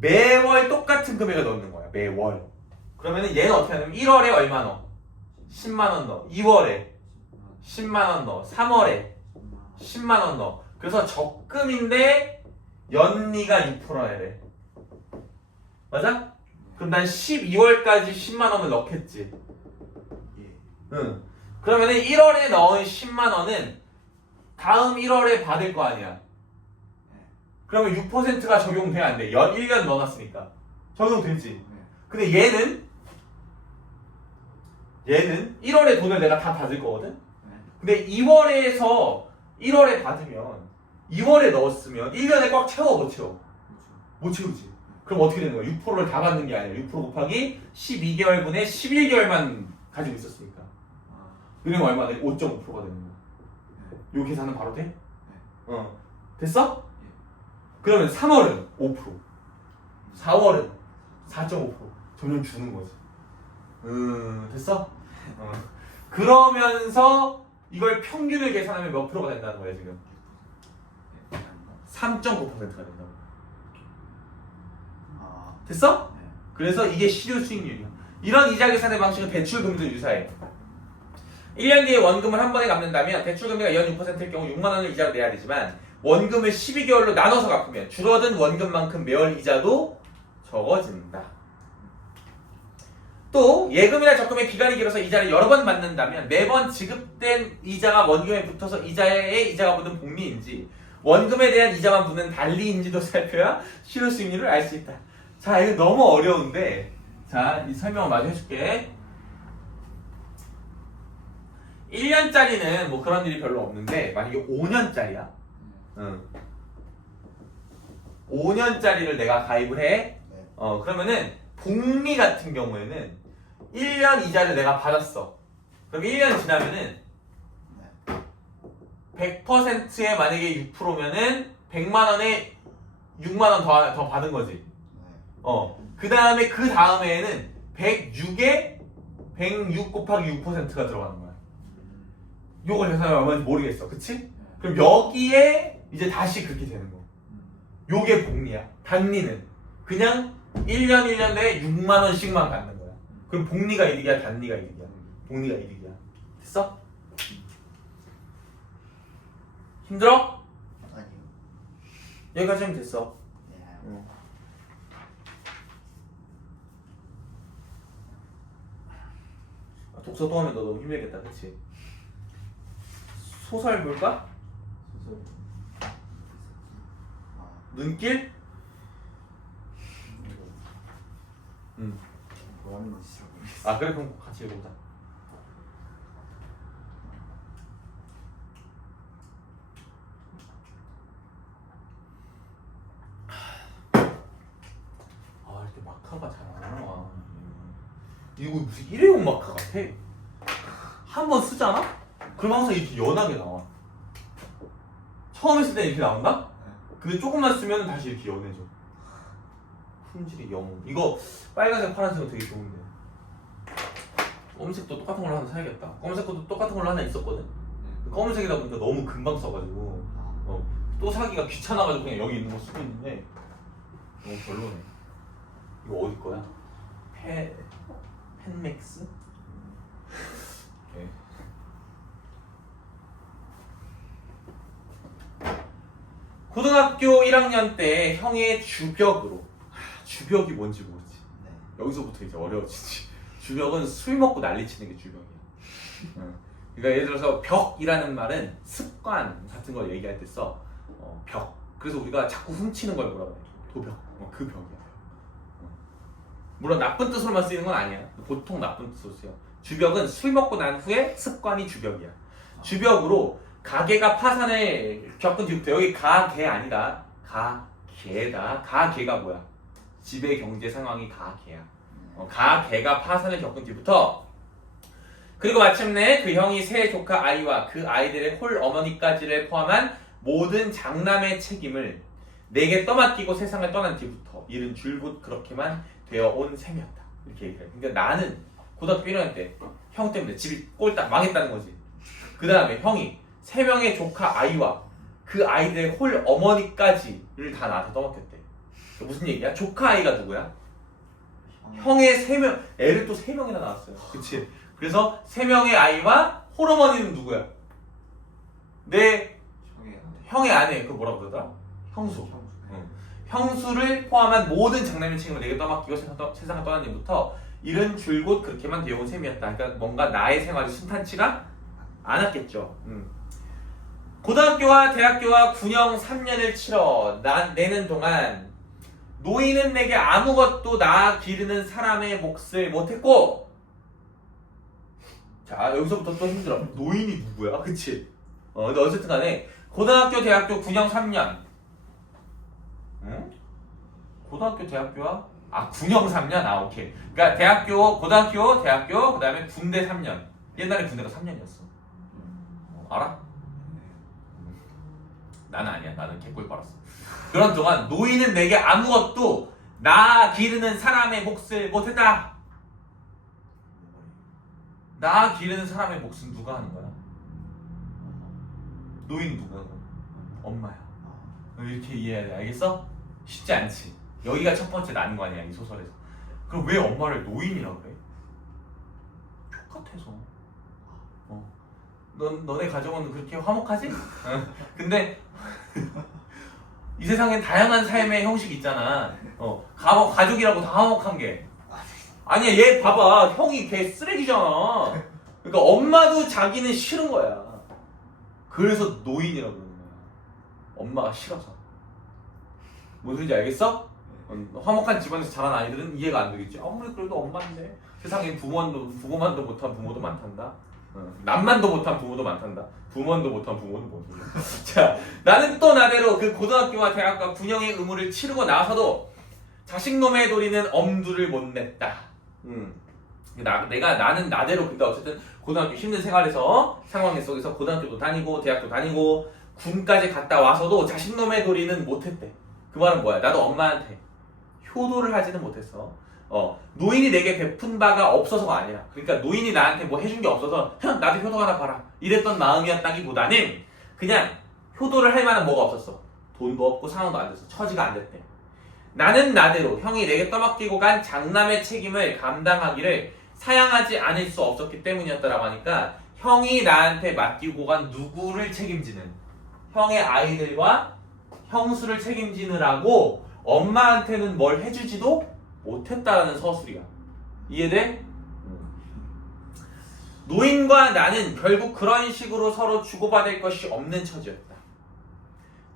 매월 똑같은 금액을 넣는 거야. 매월. 그러면은 얘는 어떻게 하냐면 1월에 얼마 넣어? 10만 원 넣어. 2월에 10만 원 넣어. 3월에 10만 원 넣어. 그래서 적금인데 연리가 6%야 돼. 맞아? 그럼 난 12월까지 10만 원을 넣겠지. 응. 그러면은 1월에 넣은 10만 원은 다음 1월에 받을 거 아니야. 그러면 6%가 적용돼 안 돼? 1년 넣어놨으니까 적용되지. 근데 얘는 1월에 돈을 내가 다 받을 거거든. 근데 2월에서 1월에 받으면 2월에 넣었으면 1년에 꽉 채워 못 채워? 못 채우지. 그럼 어떻게 되는 거야? 6%를 다 받는 게 아니라 6% 곱하기 12개월분의 11개월만 가지고 있었으니까. 그러면 얼마 돼? 5.5%가 되는 거야. 요 계산은 바로 돼? 됐어? 그러면 3월은 5%, 4월은 4.5% 점점 주는 거지. 됐어? 그러면서 이걸 평균을 계산하면 몇 프로가 된다는 거야 지금? 3.9%가 된다고. 됐어? 그래서 이게 실효 수익률이야. 이런 이자 계산의 방식은 대출금도 유사해. 1년 뒤에 원금을 한 번에 갚는다면 대출금리가 연 6%일 경우 6만 원을 이자로 내야 되지만 원금을 12개월로 나눠서 갚으면 줄어든 원금만큼 매월 이자도 적어진다. 또 예금이나 적금의 기간이 길어서 이자를 여러 번 받는다면 매번 지급된 이자가 원금에 붙어서 이자에 이자가 붙는 복리인지 원금에 대한 이자만 붙는 달리인지도 살펴야 실효 수익률을 알 수 있다. 자, 이거 너무 어려운데 자, 이 설명을 마저 해줄게. 1년짜리는 뭐 그런 일이 별로 없는데 만약에 5년짜리야. 5년짜리를 내가 가입을 해. 그러면은 복리 같은 경우에는 1년 이자를 내가 받았어. 그럼 1년 지나면은 100%에 만약에 6%면은 100만 원에 6만 원 더 받은 거지. 그 다음에는 106에 106 곱하기 6%가 들어가는 거야. 요걸 계산하면 얼마인지 모르겠어. 그치? 그럼 여기에 이제 다시 그렇게 되는 거. 요게 복리야. 단리는 그냥 1년 내에 6만 원씩만 받는 거야. 그럼 복리가 이득이야, 단리가 이득이야? 복리가 이득이야. 됐어? 힘들어? 아니요. 여기까지 하면 됐어. 독서 또 하면 너 너무 힘들겠다, 그치? 소설 볼까? 소설. 눈길? 뭐 하는 건지 잘 모르겠어. 그래 그럼 같이 읽어보자. 이렇게 마카가 잘 안 나와. 이거 무슨 일회용 마카 같아. 한 번 쓰잖아? 그럼 항상 이렇게 연하게 나와. 처음 했을 때 이렇게 나온다? 근데 조금만 쓰면 다시 이렇게 연해져. 품질이 영. 이거 빨간색 파란색은 되게 좋은데. 검은색도 똑같은 걸로 하나 사야겠다. 검은색도 똑같은 걸로 하나 있었거든. 검은색이다 보니까 너무 금방 써가지고 또 사기가 귀찮아가지고 그냥 여기 있는 거 쓰고 있는데 너무 별로네. 이거 어디 거야? 펜맥스? 오케이. 고등학교 1학년 때 형의 주벽으로 주벽이 뭔지 모르지. 네. 여기서부터 이제 어려워지지. 주벽은 술 먹고 난리치는 게 주벽이야. 그러니까 예를 들어서 벽이라는 말은 습관 같은 걸 얘기할 때 써. 벽. 그래서 우리가 자꾸 훔치는 걸 뭐라고 해? 도벽. 그 벽이야. 물론 나쁜 뜻으로만 쓰이는 건 아니야. 보통 나쁜 뜻으로 쓰여. 주벽은 술 먹고 난 후에 습관이 주벽이야. 주벽으로 가게가 파산을 겪은 뒤부터 여기 가게 아니다. 가게다. 가게가 뭐야? 집의 경제 상황이 가게야. 가게가 파산을 겪은 뒤부터 그리고 마침내 그 형이 세 조카 아이와 그 아이들의 홀 어머니까지를 포함한 모든 장남의 책임을 내게 떠맡기고 세상을 떠난 뒤부터 일은 줄곧 그렇게만 되어 온 셈이었다. 이렇게 얘기해. 그러니까 나는 고등학교 1학년 때 형 때문에 집이 꼴딱 망했다는 거지. 그 다음에 형이 3명의 조카 아이와 그 아이들의 홀 어머니까지를 다 나한테 떠맡겼대. 무슨 얘기야? 조카 아이가 누구야? 형의 3명, 애를 또 3명이나 낳았어요. 그치? 그래서 3명의 아이와 홀 어머니는 누구야? 내 형의 아내, 그 뭐라고 그러더라? 형수. 형수를 포함한 모든 장남의 책임을 내게 떠맡기고 세상을 떠난 뒤부터 일은 줄곧 그렇게만 되어온 셈이었다. 그러니까 뭔가 나의 생활이 순탄치가 않았겠죠. 고등학교와 대학교와 군영 3년을 치러 내는 동안 노인은 내게 아무것도 나 기르는 사람의 몫을 못했고, 자 여기서부터 또 힘들어. 노인이 누구야? 그치? 근데 어쨌든 간에 고등학교 대학교 군영 3년. 응? 고등학교 대학교와 군영 3년? 오케이. 그러니까 대학교, 고등학교, 대학교, 그 다음에 군대 3년. 옛날에 군대가 3년이었어. 알아? 나는 아니야. 나는 개꿀 빨았어. 그런 동안 노인은 내게 아무것도 나 기르는 사람의 몫을 못했다. 나 기르는 사람의 몫은 누가 하는 거야? 노인은 누구야? 엄마야. 이렇게 이해해야 돼. 알겠어? 쉽지 않지. 여기가 첫 번째 난관이야, 이 소설에서. 그럼 왜 엄마를 노인이라고 그래? 똑같아서. 너네 가정은 그렇게 화목하지? 근데 이 세상엔 다양한 삶의 형식이 있잖아. 가족이라고 다 화목한 게 아니야. 얘 봐봐, 형이 걔 쓰레기잖아. 그러니까 엄마도 자기는 싫은 거야. 그래서 노인이라고 그러는 거야. 엄마가 싫어서. 무슨 소리인지 알겠어? 화목한 집안에서 자란 아이들은 이해가 안 되겠지. 아무리 그래도 엄마인데 세상엔 부모만도 못한 부모도 많단다. 남만도 못한 부모도 많단다. 부모만도 못한 부모는 뭔 소리야. 자, 나는 또 나대로 그 고등학교와 대학과 군영의 의무를 치르고 나서도 자식놈의 도리는 엄두를 못 냈다. 나는 나대로. 그러니까 어쨌든 고등학교 힘든 상황 속에서 고등학교도 다니고 대학도 다니고 군까지 갔다 와서도 자식놈의 도리는 못했대. 그 말은 뭐야? 나도 엄마한테 효도를 하지는 못했어. 노인이 내게 베푼 바가 없어서가 아니라, 그러니까 노인이 나한테 뭐 해준 게 없어서 형 나도 효도 하나 봐라 이랬던 마음이었다기보다는 그냥 효도를 할 만한 뭐가 없었어. 돈도 없고 상황도 안 됐어. 처지가 안 됐대. 나는 나대로 형이 내게 떠맡기고 간 장남의 책임을 감당하기를 사양하지 않을 수 없었기 때문이었다라고 하니까, 형이 나한테 맡기고 간 누구를 책임지는, 형의 아이들과 형수를 책임지느라고 엄마한테는 뭘 해주지도 못했다라는 서술이야. 이해돼? 노인과 나는 결국 그런 식으로 서로 주고받을 것이 없는 처지였다.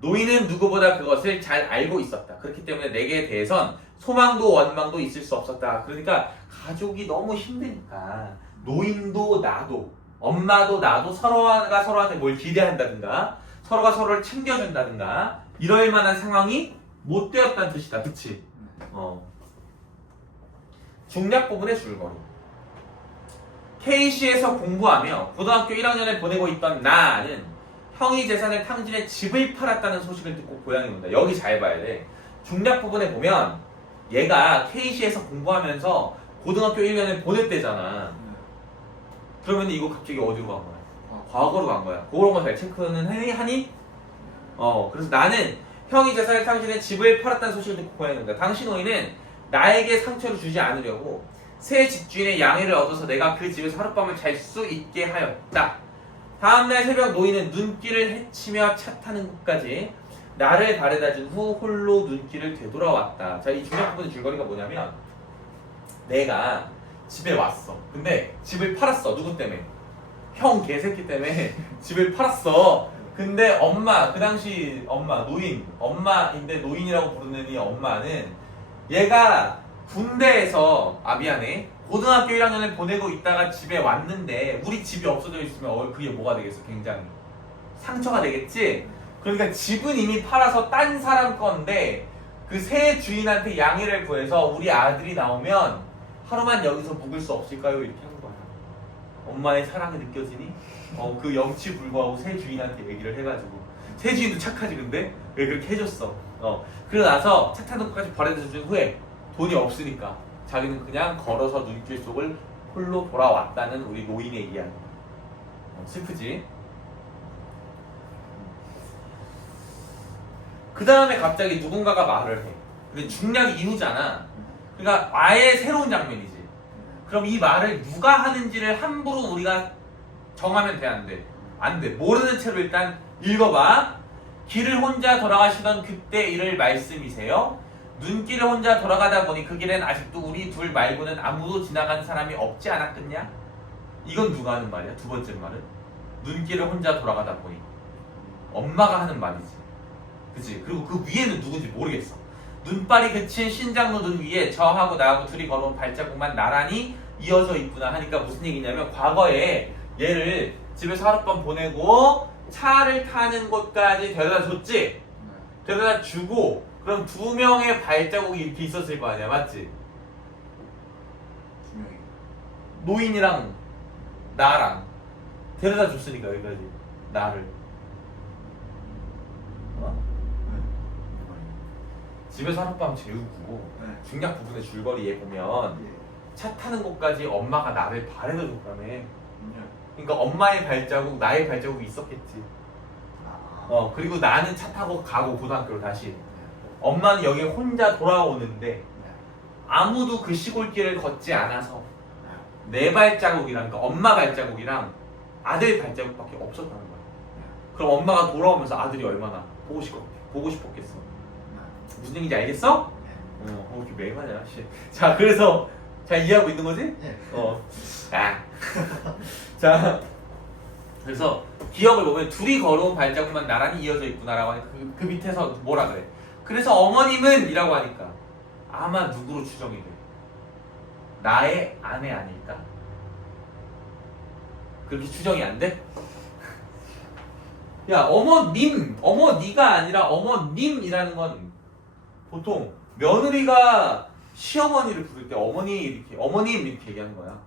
노인은 누구보다 그것을 잘 알고 있었다. 그렇기 때문에 내게 대해선 소망도 원망도 있을 수 없었다. 그러니까 가족이 너무 힘드니까 노인도 나도, 엄마도 나도 서로가 서로한테 뭘 기대한다든가 서로가 서로를 챙겨준다든가 이럴 만한 상황이 못 되었다는 뜻이다. 그치? 중략 부분의 줄거리. KC에서 공부하며 고등학교 1학년을 보내고 있던 나는 형이 재산을 탕진해 집을 팔았다는 소식을 듣고 고향에 온다. 여기 잘 봐야 돼. 중략 부분에 보면 얘가 KC에서 공부하면서 고등학교 1년을 보냈대잖아. 그러면 이거 갑자기 어디로 간 거야? 과거로 간 거야. 그런 거 잘 체크는 하니? 그래서 나는 형이 재산을 탕진해 집을 팔았다는 소식을 듣고 고향에 온다. 당시 노인은 나에게 상처를 주지 않으려고 새 집주인의 양해를 얻어서 내가 그 집에서 하룻밤을 잘 수 있게 하였다. 다음날 새벽 노인은 눈길을 헤치며 차 타는 곳까지 나를 바래다 준 후 홀로 눈길을 되돌아왔다. 자, 이 중요한 부분의 줄거리가 뭐냐면 내가 집에 왔어. 근데 집을 팔았어. 누구 때문에? 형 개새끼 때문에 집을 팔았어. 근데 엄마, 그 당시 엄마, 엄마인데 노인이라고 부르는 이 엄마는 얘가 군대에서, 미안해, 고등학교 1학년을 보내고 있다가 집에 왔는데 우리 집이 없어져 있으면 그게 뭐가 되겠어? 굉장히 상처가 되겠지? 그러니까 집은 이미 팔아서 딴 사람 건데 그 새 주인한테 양해를 구해서 우리 아들이 나오면 하루만 여기서 묵을 수 없을까요? 이렇게 한 거야. 엄마의 사랑이 느껴지니? 그 염치 불구하고 새 주인한테 얘기를 해가지고 새 주인도 착하지 근데? 왜 그렇게 해줬어? 그러고 나서 차 타는 것까지 버려다 준 후에 돈이 없으니까 자기는 그냥 걸어서 눈길 속을 홀로 돌아왔다는 우리 노인의 이야기. 슬프지? 그 다음에 갑자기 누군가가 말을 해. 근데 중략 이후잖아. 그러니까 아예 새로운 장면이지. 그럼 이 말을 누가 하는지를 함부로 우리가 정하면 돼, 안 돼? 안 돼. 모르는 채로 일단 읽어봐. 길을 혼자 돌아가시던 그때 일을 말씀이세요? 눈길을 혼자 돌아가다 보니 그 길엔 아직도 우리 둘 말고는 아무도 지나간 사람이 없지 않았겠냐? 이건 누가 하는 말이야? 두 번째 말은? 눈길을 혼자 돌아가다 보니 엄마가 하는 말이지. 그치? 그리고 그 위에는 누군지 모르겠어. 눈발이 그친 신장로 눈 위에 저하고 나하고 둘이 걸어온 발자국만 나란히 이어져 있구나 하니까 무슨 얘기냐면 과거에 얘를 집에서 하룻밤 보내고 차를 타는 곳까지 데려다 줬지? 데려다 주고 그럼 두 명의 발자국이 이렇게 있었을 거 아니야, 맞지? 두 명이. 노인이랑 나랑 데려다 줬으니까 여기까지 나를. 집에서 하룻밤 재우고 네. 중략 부분의 줄거리에 보면 예. 차 타는 곳까지 엄마가 나를 바래다 줬다며. 예. 그러니까 엄마의 발자국, 나의 발자국이 있었겠지. 그리고 나는 차 타고 가고 고등학교로 다시. 엄마는 여기 혼자 돌아오는데 아무도 그 시골길을 걷지 않아서 내 발자국이랑, 그러니까 엄마 발자국이랑 아들 발자국밖에 없었다는 거야. 그럼 엄마가 돌아오면서 아들이 얼마나 보고 싶었겠어. 무슨 얘기인지 알겠어? 이렇게 매일마냐. 자, 그래서 잘 이해하고 있는 거지? 예. 자, 그래서 기억을 보면 둘이 걸어온 발자국만 나란히 이어져 있구나라고 하니까 그 밑에서 뭐라 그래? 그래서 어머님은 이라고 하니까 아마 누구로 추정이 돼? 나의 아내 아닐까? 그렇게 추정이 안 돼? 야, 어머니가 아니라 어머님이라는 건 보통 며느리가 시어머니를 부를 때 어머님 이렇게 얘기하는 거야.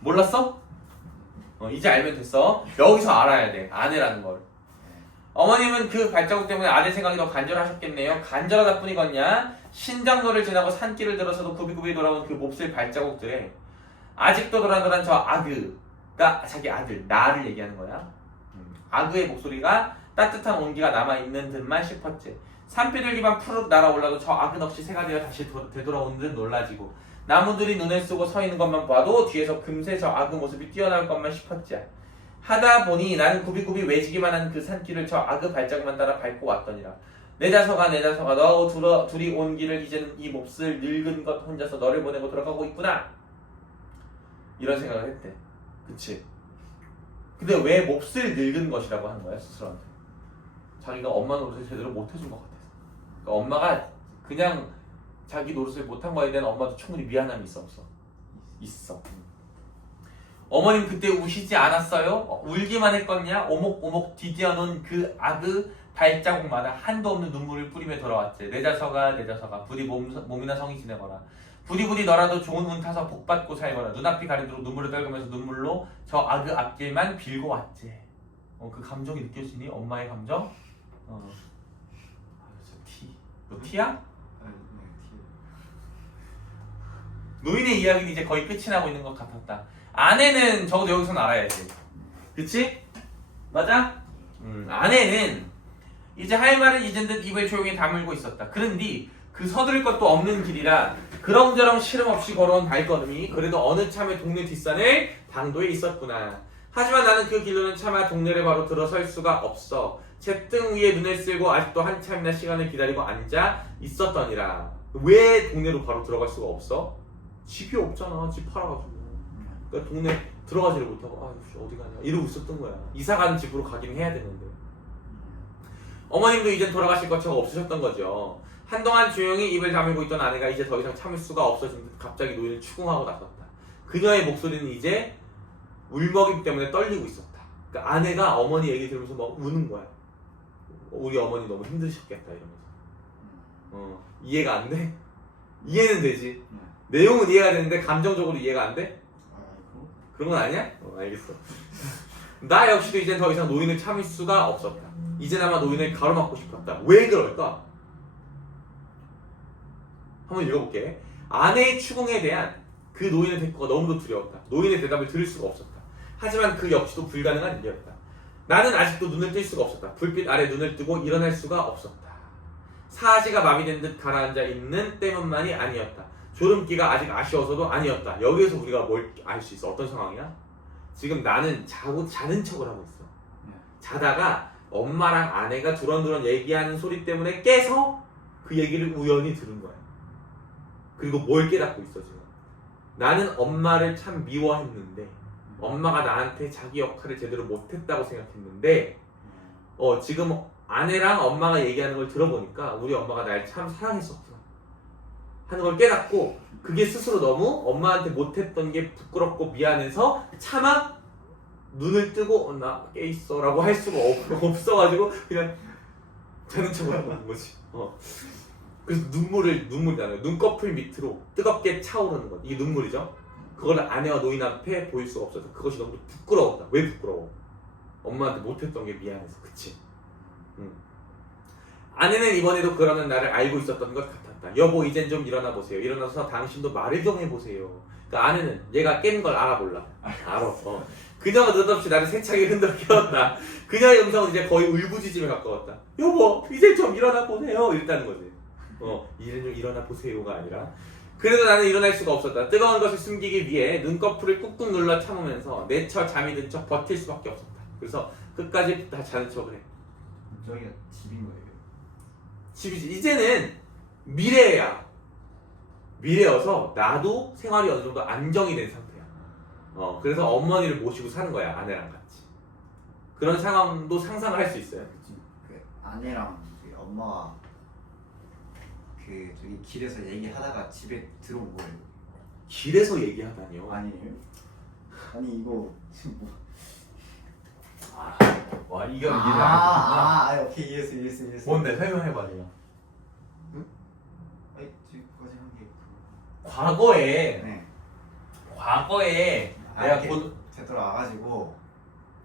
몰랐어? 이제 알면 됐어. 여기서 알아야 돼. 아내라는 걸. 어머님은 그 발자국 때문에 아내 생각이 더 간절하셨겠네요. 간절하다 뿐이겠냐? 신장로를 지나고 산길을 들어서도 굽이굽이 돌아온 그 몹쓸 발자국들에 아직도 도란도란 저 아그가 자기 아들 나를 얘기하는 거야. 아그의 목소리가 따뜻한 온기가 남아있는 듯만 싶었지. 산비둘기만 푸르륵 날아올라도 저 아그 넋이 새가 되어 다시 되돌아오는 듯 놀라지고 나무들이 눈을 쓰고 서 있는 것만 봐도 뒤에서 금세 저 아그 모습이 뛰어나올 것만 싶었지. 하다 보니 나는 굽이굽이 외지기만 한 그 산길을 저 아그 발자국만 따라 밟고 왔더니라. 내 자석아 너 둘이 온 길을 이제는 이 몹쓸 늙은 것 혼자서 너를 보내고 돌아가고 있구나. 이런 생각을 했대. 그치? 근데 왜 몹쓸 늙은 것이라고 하는 거야 스스로한테? 자기가 엄마 노릇을 제대로 못 해준 것 같아서. 그러니까 엄마가 그냥 자기 노릇을 못한 거에 대한 엄마도 충분히 미안함이 있어 없어? 있어. 어머님 그때 우시지 않았어요? 울기만 했겠냐? 오목오목 디디어놓은 그 아그 발자국마다 한도 없는 눈물을 뿌리며 돌아왔지. 내 자석아 부디 몸이나 성이 지내거라. 부디 너라도 좋은 운 타서 복받고 살거라. 눈앞이 가리도록 눈물을 떨구면서 눈물로 저 아그 앞길만 빌고 왔지. 그 감정이 느껴지니? 엄마의 감정? 너 티야? 노인의 이야기는 이제 거의 끝이 나고 있는 것 같았다. 아내는 적어도 여기서는 알아야지. 그치? 맞아? 아내는 이제 할 말을 잊은 듯 입을 조용히 다물고 있었다. 그런데 그 서두를 것도 없는 길이라 그렁저렁 시름 없이 걸어온 발걸음이 그래도 어느 참에 동네 뒷산을 당도에 있었구나. 하지만 나는 그 길로는 차마 동네를 바로 들어설 수가 없어. 잿등 위에 눈을 쓰고 아직도 한참이나 시간을 기다리고 앉아 있었더니라. 왜 동네로 바로 들어갈 수가 없어? 집이 없잖아. 집 팔아가지고. 그러니까 동네 들어가지를 못하고 어디 가냐 이러고 있었던 거야. 이사 가는 집으로 가긴 해야 되는데. 어머님도 이젠 돌아가실 것처럼 없으셨던 거죠. 한동안 조용히 입을 다물고 있던 아내가 이제 더 이상 참을 수가 없어진 듯 갑자기 노인을 추궁하고 나섰다. 그녀의 목소리는 이제 울먹임 때문에 떨리고 있었다. 그러니까 아내가 어머니 얘기 들으면서 막 우는 거야. 우리 어머니 너무 힘드셨겠다 이러면서. 이해가 안 돼? 이해는 되지. 내용은 이해가 되는데 감정적으로 이해가 안 돼? 그런 건 아니야? 알겠어. 나 역시도 이젠 더 이상 노인을 참을 수가 없었다. 이제나마 노인을 가로막고 싶었다. 왜 그럴까? 한번 읽어볼게. 아내의 추궁에 대한 그 노인의 대꾸가 너무도 두려웠다. 노인의 대답을 들을 수가 없었다. 하지만 그 역시도 불가능한 일이었다. 나는 아직도 눈을 뜰 수가 없었다. 불빛 아래 눈을 뜨고 일어날 수가 없었다. 사지가 마비된 듯 가라앉아 있는 때문만이 아니었다. 졸음기가 아직 아쉬워서도 아니었다. 여기에서 우리가 뭘 알 수 있어? 어떤 상황이야? 지금 나는 자는 척을 하고 있어. 자다가 엄마랑 아내가 두런두런 얘기하는 소리 때문에 깨서 그 얘기를 우연히 들은 거야. 그리고 뭘 깨닫고 있어 지금? 나는 엄마를 참 미워했는데 엄마가 나한테 자기 역할을 제대로 못했다고 생각했는데 지금 아내랑 엄마가 얘기하는 걸 들어보니까 우리 엄마가 날 참 사랑했었구나 하는 걸 깨닫고 그게 스스로 너무 엄마한테 못했던 게 부끄럽고 미안해서 차마 눈을 뜨고 나 깨있어 라고 할 수가 없어가지고 그냥 자는 척을 하고 있는 거지. 그래서 눈물이잖아요. 눈꺼풀 밑으로 뜨겁게 차오르는 것. 이게 눈물이죠. 그걸 아내와 노인 앞에 보일 수가 없어서 그것이 너무 부끄러웠다. 왜 부끄러워? 엄마한테 못했던 게 미안해서. 그치? 아내는 이번에도 그러는 나를 알고 있었던 것 같았다. 여보 이젠 좀 일어나 보세요. 일어나서 당신도 말을 좀 해보세요. 그러니까 아내는 얘가 깬 걸 알아볼라. 알아. 그녀가 느닷없이 나를 세차게 흔들어 깨웠다. 그녀의 음성은 이제 거의 울부짖음에 가까웠다. 여보 이제 좀 일어나 보세요. 이랬다는 거지. 이제 좀 일어나 보세요가 아니라. 그래도 나는 일어날 수가 없었다. 뜨거운 것을 숨기기 위해 눈꺼풀을 꾹꾹 눌러 참으면서 내쳐 잠이 든 척 버틸 수밖에 없었다. 그래서 끝까지 다 자는 척을 해. 저기가 집인 거예요. 집이지. 이제는 미래야. 미래여서 나도 생활이 어느 정도 안정이 된 상태야. 그래서 어머니를 모시고 사는 거야. 아내랑 같이. 그런 상황도 상상을 할 수 있어요. 그치. 그 아내랑 그 엄마가 그 저기 길에서 얘기하다가 집에 들어온 거예요. 길에서 얘기하다니요? 아니에요? 아니 이거 지금 뭐? 와 이건 이해를 안 오케이 이해했어. 뭔데? 설명해봐 내가. 아니 지금까지 한 게 과거에 내가 되돌아와가지고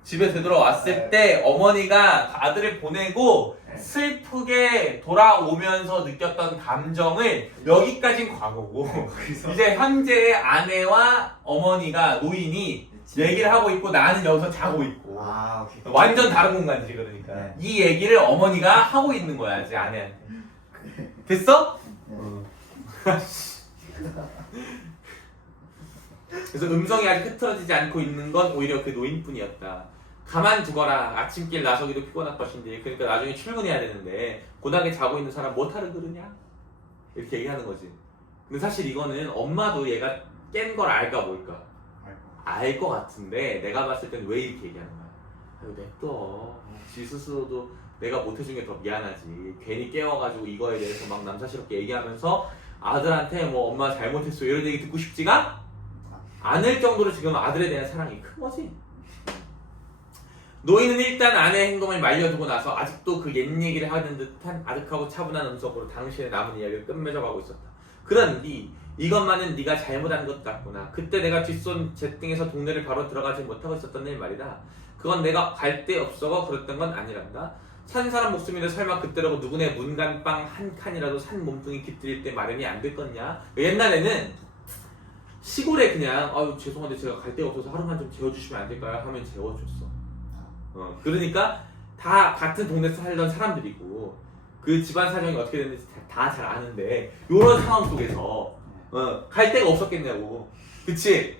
집에 되돌아왔을 네. 때 어머니가 아들을 보내고 네. 슬프게 돌아오면서 느꼈던 감정을 여기까진 과거고 거기서 이제 현재의 아내와 어머니가 노인이 얘기를 하고 있고 나는 여기서 자고 있고 오케이. 완전 다른 공간이지. 그러니까 네. 이 얘기를 어머니가 하고 있는 거야 제 아내한테. 됐어? 그래서 음성이 아직 흐트러지지 않고 있는 건 오히려 그 노인뿐이었다. 가만두거라. 아침길 나서기도 피곤할 것인데 그러니까 나중에 출근해야 되는데 고단하게 자고 있는 사람 못하러 그러냐? 이렇게 얘기하는 거지. 근데 사실 이거는 엄마도 얘가 깬 걸 알까 뭘까? 알 것 같은데 내가 봤을 땐 왜 이렇게 얘기하는 거야? 아유 냅둬. 지 스스로도 내가 못해준 게 더 미안하지. 괜히 깨워가지고 이거에 대해서 막 남사스럽게 얘기하면서 아들한테 뭐 엄마 잘못했어 이런 얘기 듣고 싶지가 않을 정도로 지금 아들에 대한 사랑이 큰 거지. 노인은 일단 아내의 행동을 말려두고 나서 아직도 그 옛 얘기를 하는 듯한 아득하고 차분한 음성으로 당신의 남은 이야기를 끝맺어가고 있었다. 그런디 이것만은 네가 잘못한 것 같구나. 그때 내가 뒷손 제등에서 동네를 바로 들어가지 못하고 있었던 일 말이다. 그건 내가 갈 데 없어서 그랬던 건 아니란다. 산 사람 목숨인데 설마 그때라고 누구네 문간빵 한 칸이라도 산 몸뚱이 깃들일 때 마련이 안 됐겠냐. 옛날에는 시골에 그냥 아유 죄송한데 제가 갈 데가 없어서 하루만 좀 재워주시면 안 될까요? 하면 재워줬어. 그러니까 다 같은 동네에서 살던 사람들이고 그 집안 사정이 어떻게 됐는지 다 잘 아는데 요런 상황 속에서 갈 데가 없었겠냐고. 그치?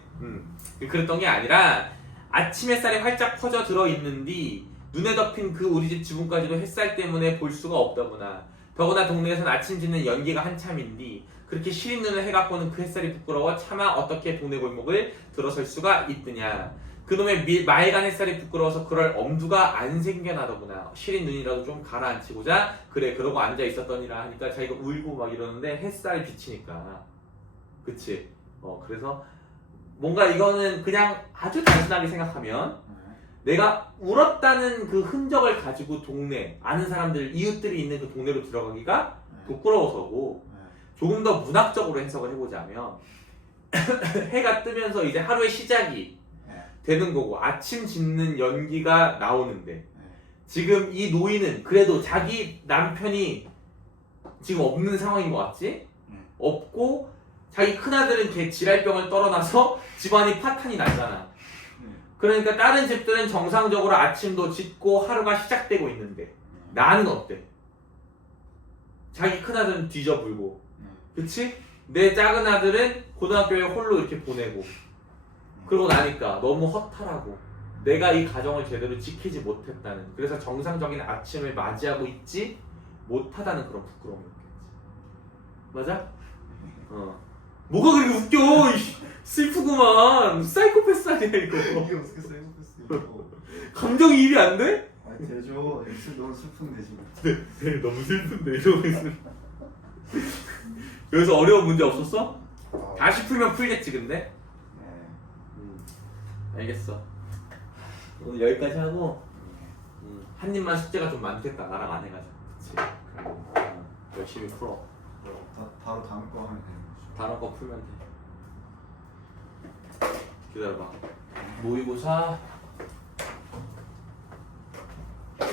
그랬던 게 아니라 아침 햇살이 활짝 퍼져 들어있는디 눈에 덮인 그 우리 집 지붕까지도 햇살 때문에 볼 수가 없더구나. 더구나 동네에선 아침 짓는 연기가 한참인디 그렇게 시린 눈을 해갖고는 그 햇살이 부끄러워 차마 어떻게 동네 골목을 들어설 수가 있느냐. 그놈의 맑은 햇살이 부끄러워서 그럴 엄두가 안 생겨나더구나. 시린 눈이라도 좀 가라앉히고자 그래 그러고 앉아 있었더니라 하니까 자기가 울고 막 이러는데 햇살이 비치니까 그치? 그래서 뭔가 이거는 그냥 아주 단순하게 생각하면 내가 울었다는 그 흔적을 가지고 동네 아는 사람들 이웃들이 있는 그 동네로 들어가기가 부끄러워서고 조금 더 문학적으로 해석을 해보자면 해가 뜨면서 이제 하루의 시작이 되는 거고 아침 짓는 연기가 나오는데 지금 이 노인은 그래도 자기 남편이 지금 없는 상황인 것 같지? 없고 자기 큰아들은 걔 지랄병을 떨어놔서 집안이 파탄이 났잖아. 그러니까 다른 집들은 정상적으로 아침도 짓고 하루가 시작되고 있는데 나는 어때? 자기 큰아들은 뒤져불고 그치? 내 작은 아들은 고등학교에 홀로 이렇게 보내고 그러고 나니까 너무 허탈하고 내가 이 가정을 제대로 지키지 못했다는 그래서 정상적인 아침을 맞이하고 있지 못하다는 그런 부끄러움이 있겠지. 맞아? 뭐가 그렇게 웃겨? 슬프구만. 사이코패스 아니야 이거. 이게 어떻게 사이코패스 감정이입이 안 돼? 아니 되죠. 너무 슬픈데 지금. 네, 너무 슬픈데 이러고 있으면. 여기서 어려운 문제 없었어? 다시 풀면 풀겠지 근데? 알겠어. 오늘 여기까지 하고 한 입만 숙제가 좀 많겠다. 나랑 안 해가지고. 그치? 열심히 풀어. 바로 다음 거 하면 되는 거죠. 다른 거 풀면 돼. 기다려봐. 모의고사